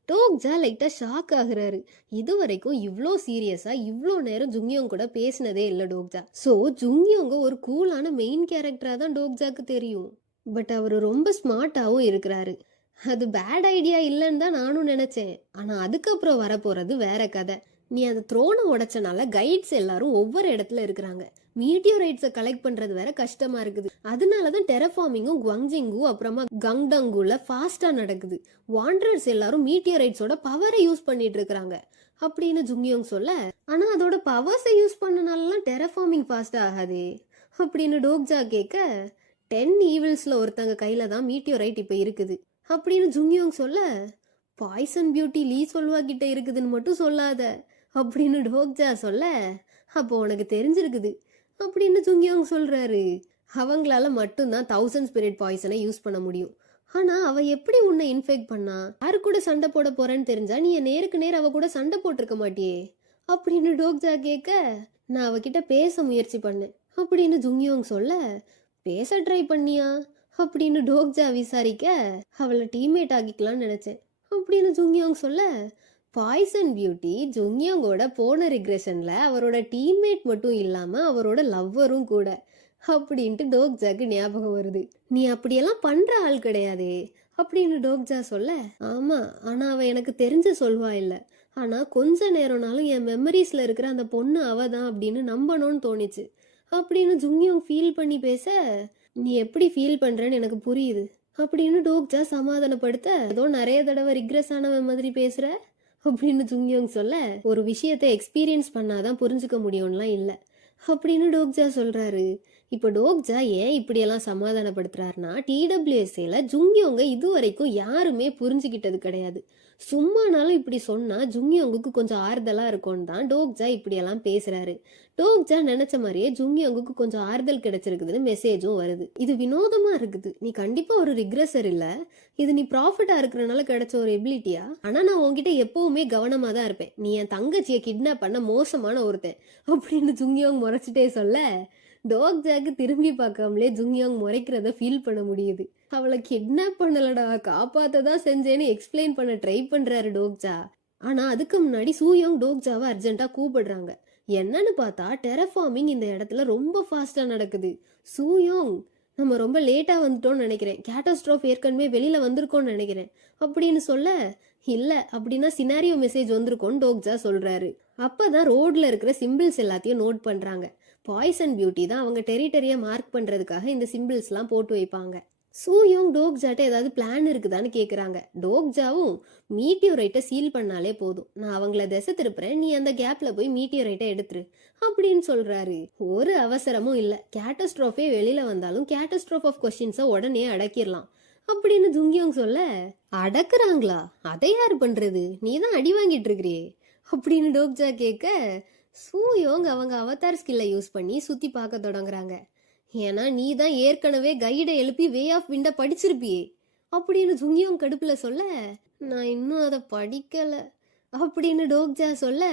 டோக்ஜா லைட்டா ஷாக் ஆகுறாரு. இது வரைக்கும் இவ்வளோ சீரியஸா இவ்வளோ நேரம் ஜுங்கியோங் கூட பேசினதே இல்லை டோக்ஜா. ஸோ ஜுங்கியோங்க ஒரு கூலான மெயின் கேரக்டரா தான் டோக்ஜாக்கு தெரியும். பட் அவர் ரொம்ப ஸ்மார்ட்டாகவும் இருக்கிறாரு. அது பேட் ஐடியா இல்லைன்னு தான் நானும் நினைச்சேன். ஆனா அதுக்கப்புறம் வரப்போறது வேற கதை. நீ அந்த த்ரோனை உடைச்சனால கைட்ஸ் எல்லாரும் ஒவ்வொரு இடத்துல இருக்கிறாங்க. மீட்டியோரைட்ஸை கலெக்ட் பண்றது வேற கஷ்டமா இருக்குது. அதனாலதான் டெரஃபார்மிங்கும் குவாங்ஜிங்கும் அப்புறமா கங்டங்குல ஃபாஸ்டா நடக்குது. வாண்டரர்ஸ் எல்லாரும் மீட்டியோரைட்ஸோட பவரை யூஸ் பண்ணிட்டு இருக்காங்க அப்படின்னு ஜுங்கியோங் சொல்ல, ஆனா அதோட பவர்ஸை யூஸ் பண்ணனாலாம் டெரஃபார்மிங் ஃபாஸ்டா ஆகாதே அப்படின்னு டோக்ஜா கேட்க, 10 ஈவில்ஸ்ல ஒருத்தங்க கையில தான் மீட்டியோரைட் இப்ப இருக்குது அப்படின்னு ஜுங்கியோங் சொல்ல, பாய்சன் பியூட்டி லீ சொல்வா கிட்ட இருக்குதுன்னு மட்டும் சொல்லாத அப்படின்னு டோக்ஜா சொல்ல, அப்போ உனக்கு தெரிஞ்சிருக்குது அப்படின்னு ஜுங்கியோங் சொல்றாரு. அவங்களால மட்டும்தான் 1000 ஸ்பிரிட் பாய்சனை யூஸ் பண்ண முடியும். ஆனா அவ எப்படி உன்னை இன்ஃபெக்ட் பண்ணா? யாரு கூட சண்டை போட போறேன்னு தெரிஞ்சா நீ நேருக்கு நேர் அவ கூட சண்டை போட்டிருக்க மாட்டியே அப்படின்னு டோக்ஜா கேட்க, நான் அவகிட்ட பேச முயற்சி பண்ணேன் அப்படின்னு ஜுங்கியோங் சொல்ல, பேச ட்ரை பண்ணியா அப்படின்னு டோக்ஜா விசாரிக்க, அவளை டீம்மேட் ஆகிக்கலாம்னு நினைச்சேன் அப்படின்னு ஜுங்கியோங் சொல்ல, பாய்சன் பியூட்டி ஜுங்கியோங்கோட போன ரிக்ரெஷன்ல அவரோட டீம்மேட் மட்டும் இல்லாம அவரோட லவ்வரும் கூட அப்படின்ட்டு டோக்ஜாக்கு ஞாபகம் வருது. நீ அப்படியெல்லாம் பண்ற ஆள் கிடையாதே அப்படின்னு டோக்ஜா சொல்ல, ஆமா ஆனா அவ எனக்கு தெரிஞ்ச சொல்வா இல்ல, ஆனா கொஞ்ச நேரம்னாலும் என் மெமரிஸ்ல இருக்கிற அந்த பொண்ணு அவதான் அப்படின்னு நம்பணும்னு தோணிச்சு அப்படின்னு ஜுங்கியோங் ஃபீல் பண்ணி பேச, நீ எப்படி ஃபீல் பண்றேன்னு எனக்கு புரியுது அப்படின்னு டோக்ஜா சமாதானப்படுத்த, ஏதோ நிறைய தடவை ரிக்ரெஸ் ஆனவன் மாதிரி பேசுற அப்படின்னு ஜுங்கியோங் சொல்ல, ஒரு விஷயத்தை எக்ஸ்பீரியன்ஸ் பண்ணாதான் புரிஞ்சுக்க முடியும்லாம் இல்லை அப்படின்னு டோக்ஜா சொல்றாரு. இப்போ டோக்ஜா ஏன் இப்படியெல்லாம் சமாதானப்படுத்துறாருன்னா, டிடபிள்யூஎஸ்ஏல ஜுங்கியோங்க இது வரைக்கும் யாருமே புரிஞ்சுக்கிட்டது கிடையாது. சும்மானாலும் இப்படி சொன்னா ஜுங்கியோங்குக்கு கொஞ்சம் ஆறுதலா இருக்கும்னு தான் டோக்ஜா இப்படியெல்லாம் பேசுறாரு. டோக்ஜா நினைச்ச மாதிரியே ஜுங்கியோங்குக்கு கொஞ்சம் ஆறுதல் கிடைச்சிருக்குதுன்னு மெசேஜும் வருது. இது வினோதமா இருக்குது. நீ கண்டிப்பா ஒரு ரிக்ரெசர் இல்ல, இது நீ ப்ராஃபிட்டா இருக்கிறனால கிடைச்ச ஒரு எபிலிட்டியா? ஆனா நான் உன்கிட்ட எப்பவுமே கவனமா தான் இருப்பேன். நீ என் தங்கச்சியை கிட்னாப் பண்ண மோசமான ஒருத்தன் அப்படின்னு ஜுங்கியோங் முறைச்சிட்டே சொல்ல, டோக்ஜாக்கு திரும்பி பார்க்காமலே ஜுங்கியோங் முறைக்கிறத ஃபீல் பண்ண முடியுது. அவளை கிட்னாப் பண்ணலடா, காப்பாத்ததான் செஞ்சேன்னு எக்ஸ்பிளைன் பண்ண ட்ரை பண்றாரு டோக்ஜா. ஆனா அதுக்கு முன்னாடி சூயோங் டோக்ஜாவை அர்ஜென்ட்டா கூப்பிடுறாங்க. என்னன்னு பார்த்தா டெரஃபார்மிங் இந்த இடத்துல ரொம்ப ஃபாஸ்டா நடக்குது. சூயோங், நம்ம ரொம்ப லேட்டா வந்துட்டோம்னு நினைக்கிறேன், கேட்டஸ்ட்ரோஃப் ஏற்கனவே வெளியில வந்திருக்கோம்னு நினைக்கிறேன் அப்படின்னு சொல்ல, இல்ல அப்படின்னா சினாரியோ மெசேஜ் வந்திருக்கோன்னு டோக்ஜா சொல்றாரு. அப்பதான் ரோட்ல இருக்கிற சிம்பிள்ஸ் எல்லாத்தையும் நோட் பண்றாங்க. பாய்சன் பியூட்டி தான் அவங்க டெரிட்டரியை மார்க் பண்றதுக்காக இந்த சிம்பிள்ஸ்லாம் போட்டு வைப்பாங்க. சூயோங் டோக்ஜாட்ட ஏதாவது பிளான் இருக்குதான்னு கேக்குறாங்க. டோக்ஜாவும் மீட்டியோரைட்டை சீல் பண்ணாலே போதும், நான் அவங்கள திசை திருப்புறேன், நீ அந்த கேப்ல போய் மீட்டியோரைட்டை எடுத்துரு அப்படின்னு சொல்றாரு. ஒரு அவசரமும் இல்ல, கேட்டஸ்ட்ரோஃபே வெளியில வந்தாலும் கேட்டஸ்ட்ரோஃப் ஆஃப் கொஸ்டின்ஸை உடனே அடக்கிடலாம் அப்படின்னு ஜுங்கியோங் சொல்ல, அடக்குறாங்களா, அதை யார் பண்றது, நீ தான் அடி வாங்கிட்டு இருக்கிறியே அப்படின்னு டோக்ஜா கேட்க, சூயோங் அவங்க அவதார் ஸ்கில்லை யூஸ் பண்ணி சுத்தி பார்க்க தொடங்குறாங்க. ஏன்னா நீ தான் ஏற்கனவே கைடை எழுப்பி வே ஆஃப் விண்ட படிச்சிருப்பியே அப்படின்னு ஜுங்கியோங் கடுப்புல சொல்ல, நான் இன்னும் அதை படிக்கல அப்படின்னு டோக்ஜா சொல்ல,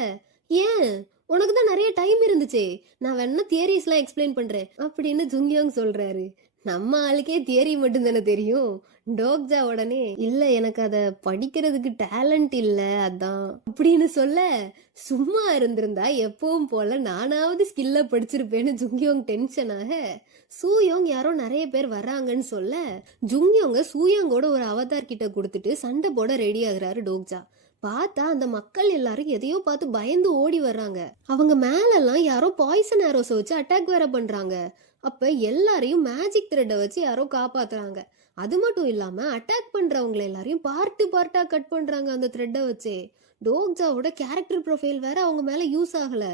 ஏன், உனக்கு தான் நிறைய டைம் இருந்துச்சே, நான் வேணா தியரிஸ்லாம் எக்ஸ்பிளைன் பண்றேன் அப்படின்னு ஜுங்கியோங் சொல்றாரு. நம்ம ஆளுக்கே தியரி மட்டும் தானே தெரியும். டோக்ஜா உடனே, இல்ல எனக்கு அதை படிக்கிறதுக்கு டேலண்ட் இல்ல அதான் அப்படின்னு சொல்ல, சும்மா இருந்திருந்தா எப்பவும் போல நானாவது ஸ்கில்ல படிச்சிருப்பேன்னு ஜுங்கியோங் டென்ஷனாக, சூயோங் யாரோ நிறைய பேர் வர்றாங்கன்னு சொல்ல, ஜுங்கியோங்க சூயோங்கோட ஒரு அவதார் கிட்ட கொடுத்துட்டு சண்டை போட ரெடி ஆகுறாரு டோக்ஜா. பார்த்தா அந்த மக்கள் எல்லாரும் எதையோ பார்த்து பயந்து ஓடி வர்றாங்க. அவங்க மேலெல்லாம் யாரோ பாய்சன் ஆரோஸை வச்சு அட்டாக் வேற பண்றாங்க. அப்ப எல்லாரையும் மேஜிக் த்ரெட்டை வச்சு யாரோ காப்பாத்துறாங்க. அது மட்டும் இல்லாம அட்டாக் பண்றவங்க எல்லாரையும் பார்ட்டா கட் பண்றாங்க அந்த த்ரெட்டை வச்சே. டோக்ஜாவோட கேரக்டர் ப்ரொஃபைல் வேற அவங்க மேல யூஸ் ஆகல,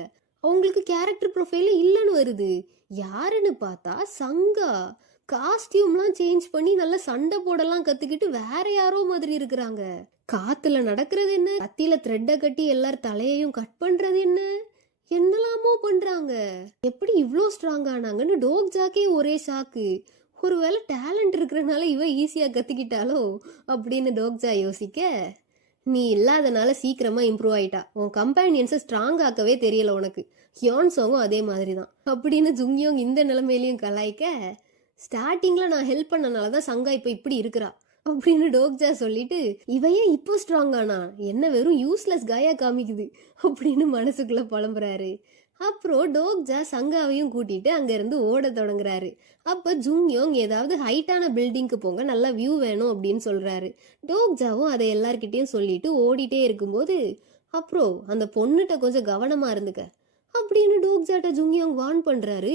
அவங்களுக்கு கேரக்டர் ப்ரொஃபைல் இல்லைன்னு வருது. யாருன்னு பார்த்தா சங்கா. காஸ்டியூம்லாம் சேஞ்ச் பண்ணி நல்லா சண்டை போடலாம் கத்துக்கிட்டு வேற யாரோ மாதிரி இருக்கிறாங்க. காத்துல நடக்கிறது என்ன, கத்தியில த்ரெட்டை கட்டி எல்லார் தலையையும் கட் பண்றது என்ன, என்னலாமோ பண்றாங்க. எப்படி இவ்ளோ ஸ்ட்ராங் ஆனாங்கன்னு டோக்ஜாக்கே ஒரே ஷாக்கு. ஒருவேளை டேலண்ட் இருக்கிறனால இவ ஈஸியா கத்துக்கிட்டாலோ அப்படின்னு டோக்ஜா யோசிக்க, நீ இல்லாதனால சீக்கிரமா இம்ப்ரூவ் ஆயிட்டா, உன் கம்பேனியன்ஸை ஸ்ட்ராங் ஆக்கவே தெரியல உனக்கு, ஹியோன்சோங்கும் அதே மாதிரி தான் அப்படின்னு ஜுங்கியோங் இந்த நிலைமையிலையும் கலாய்க்க, ஸ்டார்டிங்ல நான் ஹெல்ப் பண்ணனாலதான் சங்கா இப்ப இப்படி இருக்கிறா அப்படின்னு டோக்ஜா சொல்லிட்டு, இவையே இப்போ ஸ்ட்ராங் ஆனா என்ன வெறும் யூஸ்லெஸ் காயா காமிக்குது அப்படின்னு மனசுக்குள்ள புலம்புறாரு. அப்புறம் டோக்ஜா சங்காவையும் கூட்டிட்டு அங்க இருந்து ஓட தொடங்குறாரு. அப்ப ஜுங்கியோங் ஏதாவது ஹைட்டான பில்டிங்க்கு போங்க, நல்லா வியூ வேணும் அப்படின்னு சொல்றாரு. டோக்ஜாவும் அதை எல்லார்கிட்டயும் சொல்லிட்டு ஓடிட்டே இருக்கும்போது, அப்புறம் அந்த பொண்ணுகிட்ட கொஞ்சம் கவனமா இருந்துக்க அப்படின்னு டோக்ஜாட்ட ஜுங்கியோங் வார்ன் பண்றாரு.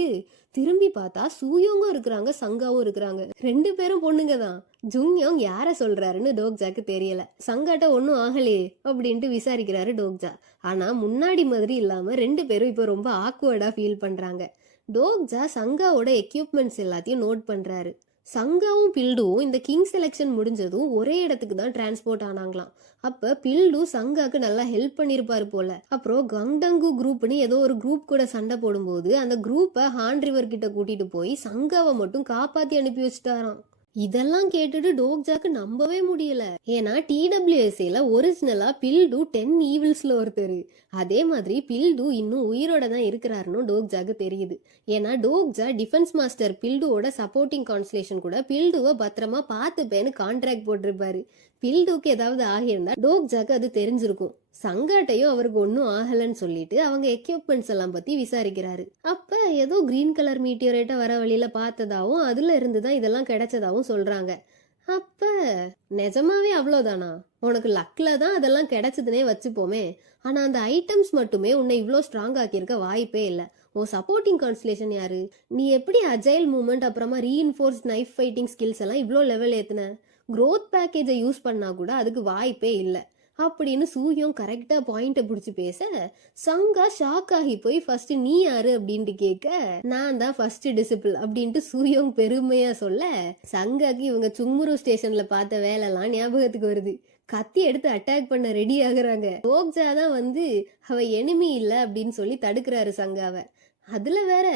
திரும்பி பார்த்தா சூயோங்கும் இருக்கிறாங்க, சங்காவும் இருக்கிறாங்க, ரெண்டு பேரும் பொண்ணுங்க தான். ஜுங்கியோங் யார சொல்றாருன்னு டோக்ஜாக்கு தெரியல. சங்காட்ட ஒன்னும் ஆகலையே அப்படின்ட்டு விசாரிக்கிறாரு டோக்ஜா. ஆனா முன்னாடி மாதிரி இல்லாம ரெண்டு பேரும் இப்போ ரொம்ப ஆக்வர்டா ஃபீல் பண்றாங்க. டோக்ஜா சங்காவோட எக்யூப்மெண்ட்ஸ் எல்லாத்தையும் நோட் பண்றாரு. சங்காவும் பில்டுவும் இந்த கிங் செலெக்ஷன் முடிஞ்சதும் ஒரே இடத்துக்கு தான் டிரான்ஸ்போர்ட் ஆனாங்களாம். அப்ப பில்டு சங்காக்கு நல்லா ஹெல்ப் பண்ணிருப்பாரு போல. அப்புறம் கங்டங்கு குரூப்னு ஏதோ ஒரு குரூப் கூட சண்டை போடும்போது அந்த குரூப்பை ஹான் ரிவர் கிட்ட கூட்டிட்டு போய் சங்காவை மட்டும் காப்பாத்தி அனுப்பி வச்சுட்டாராம். இதெல்லாம் கேட்டுட்டு டோக்ஜாக்கு நம்பவே முடியல. ஏன்னா டிடபிள்யூஎஸ்ஏல ஒரிஜினலா பில்டு 10 ஈவில்ஸ்ல ஒருத்தர். அதே மாதிரி பில்டு இன்னும் உயிரோட தான் இருக்கிறாருன்னு டோக்ஜாக்கு தெரியுது. ஏன்னா டோக்ஜா டிஃபென்ஸ் மாஸ்டர் பில்டுவோட சப்போர்ட்டிங் கான்ஸ்லேஷன் கூட பில்டுவை பத்திரமா பார்த்துப்பேன்னு கான்ட்ராக்ட் போட்டிருப்பாரு. பில்டுக்கு ஏதாவது ஆகியிருந்தா டோக்ஜாக்கு அது தெரிஞ்சிருக்கும். சங்காட்டையும் அவருக்கு ஒன்னும் ஆகலன்னு சொல்லிட்டு அவங்க எக்யூப்மெண்ட்ஸ் எல்லாம் பத்தி விசாரிக்கிறாரு. அப்ப ஏதோ கிரீன் கலர் மீட்டியோரைட்ட வர வழியில பார்த்ததாவும் அதுல இருந்துதான் இதெல்லாம் கிடைச்சதாவும் சொல்றாங்க. அப்ப நிஜமாவே அவ்வளோதானா, உனக்கு லக்ல தான் அதெல்லாம் கிடைச்சதுன்னே வச்சுப்போமே. ஆனா அந்த ஐட்டம்ஸ் மட்டுமே உன்னை இவ்வளோ ஸ்ட்ராங் ஆக்கியிருக்க வாய்ப்பே இல்லை. உன் சப்போர்ட்டிங் கான்ஸ்லேஷன் யாரு, நீ எப்படி அஜைல் மூவ்மெண்ட் அப்புறமா ரீஇன்ஃபோர்ஸ் நைஃப் ஃபைட்டிங் ஸ்கில்ஸ் எல்லாம் இவ்வளோ லெவல் ஏத்துன, க்ரோத் பேக்கேஜை யூஸ் பண்ணா கூட அதுக்கு வாய்ப்பே இல்லை அப்படின்னு சூயோங் கரெக்டா பாயிண்ட புடிச்சு பேச, சங்கா ஷாக் ஆகி போய் ஃபர்ஸ்ட் நீ யாரு அப்படின்ட்டு கேட்க, நான் தான் ஃபர்ஸ்ட் டிசிபிள் அப்படின்ட்டு சூயோங் பெருமையா சொல்ல, சங்காக்கு இவங்க சுங்முரு ஸ்டேஷன்ல பார்த்த வேலைலாம் ஞாபகத்துக்கு வருது. கத்தி எடுத்து அட்டாக் பண்ண ரெடி ஆகுறாங்க. டோக்ஜா தான் வந்து அவ எனிமி இல்ல அப்படின்னு சொல்லி தடுக்கிறாரு சங்காவை. அதுல வேற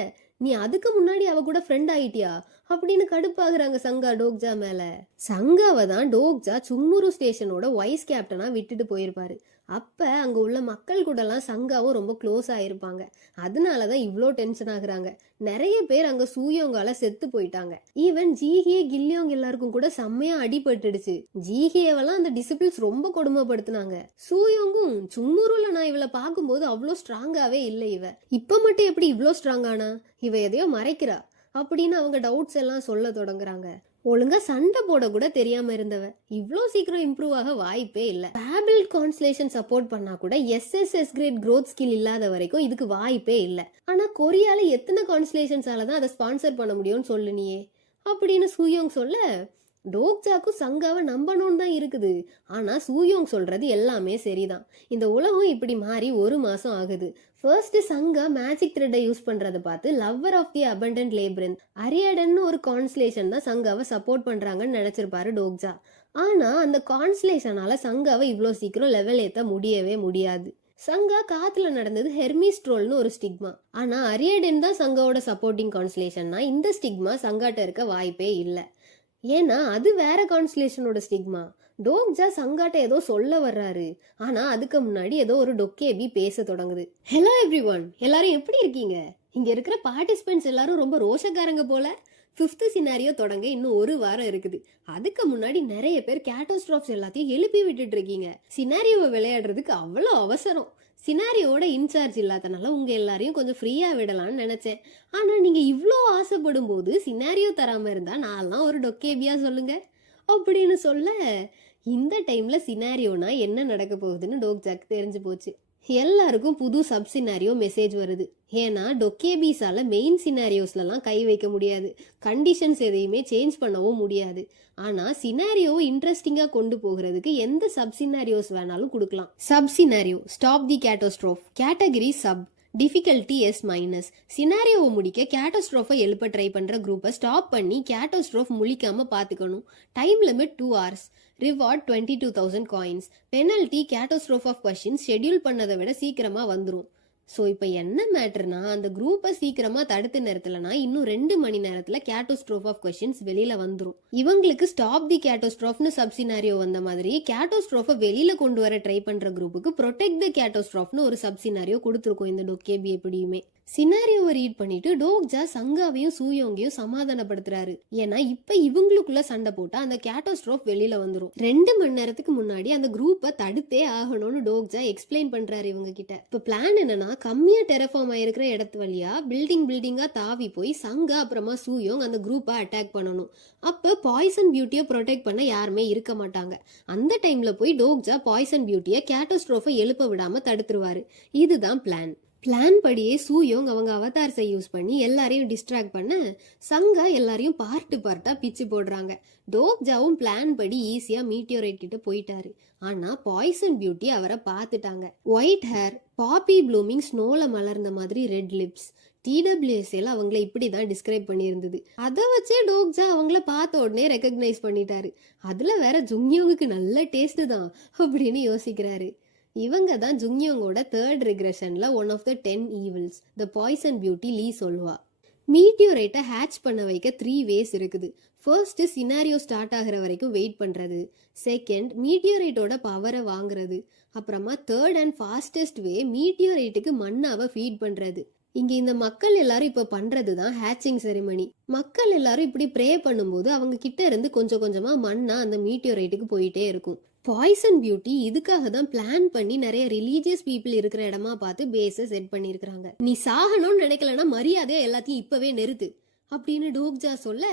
நீ அதுக்கு முன்னாடி அவ கூட ஃப்ரெண்ட் ஆயிட்டியா அப்படின்னு கடுப்பாகுறாங்க சங்கா டோக்ஜா மேல. சங்காவை தான் டோக்ஜா சுங்முரு ஸ்டேஷனோட வைஸ் கேப்டனா விட்டுட்டு போயிருப்பாரு. அப்ப அங்க உள்ள மக்கள் கூட எல்லாம் சங்காவும் ரொம்ப க்ளோஸ் ஆயிருப்பாங்க. அதனாலதான் இவ்வளோ டென்ஷன் ஆகுறாங்க. நிறைய பேர் அங்க சூயோங்கால செத்து போயிட்டாங்க. ஈவன் ஜீஹியே கில்லியோங் எல்லாருக்கும் கூட செம்மையா அடிபட்டுடுச்சு. ஜீஹியவெல்லாம் அந்த டிசிபிள்ஸ் ரொம்ப கொடுமைப்படுத்தினாங்க. சூயோங்கும் சுங்முருல நான் இவளை பார்க்கும்போது அவ்வளோ ஸ்ட்ராங்காவே இல்லை, இவ இப்ப மட்டும் எப்படி இவ்வளோ ஸ்ட்ராங் ஆனா, இவ எதையோ மறைக்கிறா அப்படின்னு அவங்க டவுட்ஸ் எல்லாம் சொல்ல தொடங்குறாங்க. ஒழுங்கா சண்டை போட கூட தெரியாம இருந்தவ இவ்ளோ சீக்கிரம் இம்ப்ரூவ் ஆக வாய்ப்பே இல்ல. ஃபேபிள் கான்ஸ்லேஷன் சப்போர்ட் பண்ணா கூட எஸ்எஸ்எஸ் கிரேட் growth ஸ்கில் இல்லாத வரைக்கும் இதுக்கு வாய்ப்பே இல்ல. ஆனா கொரியால எத்தனை கான்ஸ்லேஷன்ஸால தான் அதை ஸ்பான்சர் பண்ண முடியும்னு சொல்லு நீயே அப்படின்னு சூயோங் சொல்ல டோக்ஜாக்கும் சங்காவை நம்பணும்னு தான் இருக்குது. ஆனா சூயோங் சொல்றது எல்லாமே சரிதான். இந்த உலகம் இப்படி மாறி 1 மாசம் ஆகுது. ஃபர்ஸ்ட் சங்கா மேஜிக் த்ரெட்டை யூஸ் பண்றதை பார்த்து லவ்வர் ஆஃப் தி அபண்டன்ட் லேபிரிந்த் அரியடன்னு ஒரு கான்ஸ்லேஷன் தான் சங்காவை சப்போர்ட் பண்றாங்கன்னு நினைச்சிருப்பாரு டோக்ஜா. ஆனா அந்த கான்ஸ்லேஷனால சங்காவை இவ்வளோ சீக்கிரம் லெவல் ஏத்த முடியவே முடியாது. சங்கா காத்துல நடந்தது ஹெர்மிஸ்ட்ரோல்னு ஒரு ஸ்டிக்மா. ஆனா அரியடன் தான் சங்காவோட சப்போர்ட்டிங் கான்ஸ்லேஷன்னா இந்த ஸ்டிக்மா சங்காட்ட இருக்க வாய்ப்பே இல்லை. ஏன்னா அது வேற கான்ஸ்லேஷனோட ஸ்டிக்மா. டோக்ஜா சங்காட்ட ஏதோ சொல்ல வர்றாரு. ஆனா அதுக்கு முன்னாடி ஏதோ ஒரு டொக்கேபி பேச தொடங்குது. ஹலோ எவ்ரிவன், எல்லாரும் எப்படி இருக்கீங்க? இங்க இருக்கிற பார்ட்டிசிபென்ட்ஸ் எல்லாரும் ரொம்ப ரோஷக்காரங்க போல. 5th சினாரியோ தொடங்க இன்னும் 1 வாரம் இருக்குது. அதுக்கு முன்னாடி நிறைய பேர் கேட்டோஸ்ட்ராப்ஸ் எல்லாத்தையும் எழுப்பி விட்டுட்டு இருக்கீங்க. சினாரியோவை விளையாடுறதுக்கு அவ்வளோ அவசரம். சினாரியோட இன்சார்ஜ் இல்லாதனால உங்க எல்லாரையும் கொஞ்சம் ஃப்ரீயா விடலாம்னு நினைச்சேன். ஆனா நீங்க இவ்வளோ ஆசைப்படும் போது சினாரியோ தராம இருந்தா நான்லாம் ஒரு டொக்கேபியா சொல்லுங்க அப்படின்னு சொல்ல, இந்த டைம்ல சினாரியோனா என்ன நடக்க போகுதுன்னு டோக்ஜாக்கு தெரிஞ்சு போச்சு. எல்லாருக்கும் புது சப் சினாரியோ மெசேஜ் வருது. ஏன்னா டொக்கேபீஸால மெயின் சினாரியோஸ்லாம் கை வைக்க முடியாது, கண்டிஷன்ஸ் எதையுமே சேஞ்ச் பண்ணவும் முடியாது. ஆனா சினாரியோ இன்ட்ரெஸ்டிங்கா கொண்டு போகிறதுக்கு எந்த சப் சினாரியோஸ் வேணாலும் கொடுக்கலாம். Sub scenario stop the catastrophe, category sub, difficulty S-. சினாரியோவை முடிக்க கேட்டோஸ்ட்ரோஃபை எழுப்ப ட்ரை பண்ற குரூப்பை ஸ்டாப் பண்ணி கேட்டோஸ்ட்ரோஃப் முழிக்காம பாத்துக்கணும். Time limit 2 hours. Reward 22,000 coins. Penalty catastrophe of questions schedule பண்ணதை விட சீக்கிரமா வந்துடும். ஸோ இப்போ என்ன மேட்டர்னா, அந்த குரூப்பை சீக்கிரமா தடுத்து நிறுத்தலைன்னா இன்னும் 2 மணி நேரத்துல கேட்டோஸ்ட்ரோஃப் ஆஃப் கொஸ்டின்ஸ் வெளியில வந்துடும். இவங்களுக்கு ஸ்டாப் தி கேட்டோஸ்ட்ரோஃப்னு சப் சினாரியோ வந்த மாதிரி கேட்டோஸ்ட்ரோஃபை வெளியில கொண்டு வர ட்ரை பண்ற குரூப்புக்கு ப்ரொடெக்ட் தி கேட்டோஸ்ட்ரோஃப்னு ஒரு சப் சினாரியோ கொடுத்துருக்கோம் இந்த டொக்கேபி. எப்படியுமே சினாரியோவை ரீட் பண்ணிட்டு டோக்ஜா சங்காவையும் சூயோங்கையும் சமாதானப்படுத்துறாரு. ஏன்னா இப்ப இவங்களுக்குள்ள சண்டை போட்டா அந்த கேட்டோஸ்ட்ரோஃப் வெளியில வந்துடும். 2 மணி நேரத்துக்கு முன்னாடி அந்த குரூப்பை தடுத்தே ஆகணும்னு டோக்ஜா எக்ஸ்பிளைன் பண்றாரு இவங்க கிட்ட. இப்ப பிளான் என்னன்னா, கம்மியா டெரஃபார்ம் ஆயிருக்கிற இடத்து வழியா பில்டிங்கா தாவி போய் சங்கா அப்புறமா சூயோங் அந்த குரூப்பை அட்டாக் பண்ணணும். அப்ப பாய்சன் பியூட்டியை ப்ரொடெக்ட் பண்ண யாருமே இருக்க மாட்டாங்க. அந்த டைம்ல போய் டோக்ஜா பாய்சன் பியூட்டியை கேட்டோஸ்ட்ரோஃபை எழுப்ப விடாம தடுத்துருவாரு. இதுதான் பிளான். பிளான் படியே சூயோங் அவங்க அவதார்ஸை யூஸ் பண்ணி எல்லாரையும் டிஸ்ட்ராக்ட் பண்ண சங்கா எல்லாரையும் பார்ட்டா பிச்சு போடுறாங்க. டோக்ஜாவும் பிளான் படி ஈஸியா மீட்டியோரைட் கிட்ட போயிட்டாரு. ஆனா பாய்சன் பியூட்டி அவரை பார்த்துட்டாங்க. ஒயிட் ஹேர், பாப்பி ப்ளூமிங் ஸ்னோல மலர்ந்த மாதிரி ரெட் லிப்ஸ். TWSல அவங்கள இப்படிதான் டிஸ்கிரைப் பண்ணியிருந்தது. அதை வச்சே டோக்ஜா அவங்கள பார்த்த உடனே ரெக்கக்னைஸ் பண்ணிட்டாரு. அதுல வேற ஜுங்யோங்குக்கு நல்ல டேஸ்ட் தான் அப்படின்னு யோசிக்கிறாரு. இவங்க தான் ஜுங்யோங்கோட 3rd ரிக்ரெஷன்ல one of the 10 evils, the poison beauty Lee Seolhwa. மீட்டியோரைட்டை ஹேட்ச் பண்ண வைக்க 3 வேஸ் இருக்குது. ஃபர்ஸ்ட் சினாரியோ ஸ்டார்ட் ஆகிற வரைக்கும் வெயிட் பண்றது. செகண்ட் மீட்டியோரைட்டோட பவரை வாங்குறது. அப்புறமா 3rd அண்ட் ஃபாஸ்டஸ்ட் வே மீட்டியோரைட்டுக்கு மண்ணாவை ஃபீட் பண்றது. இங்க இந்த மக்கள் எல்லாரும் இப்ப பண்றதுதான் ஹேட்சிங் செரிமனி. மக்கள் எல்லாரும் இப்படி ப்ரே பண்ணும்போது அவங்க கிட்ட இருந்து கொஞ்சம் கொஞ்சமா மண்ணா அந்த மீட்டியோரைட்டுக்கு போயிட்டே இருக்கும். பாய்சன் பியூட்டி இதுக்காக தான் பிளான் பண்ணி நிறைய ரிலீஜியஸ் பீப்புள் இருக்கிற இடமா பார்த்து பேஸை செட் பண்ணியிருக்கிறாங்க. நீ சாகணும்னு நினைக்கலன்னா மரியாதையா எல்லாத்தையும் இப்பவே நிறுத்து அப்படின்னு டோக்ஜா சொல்ல,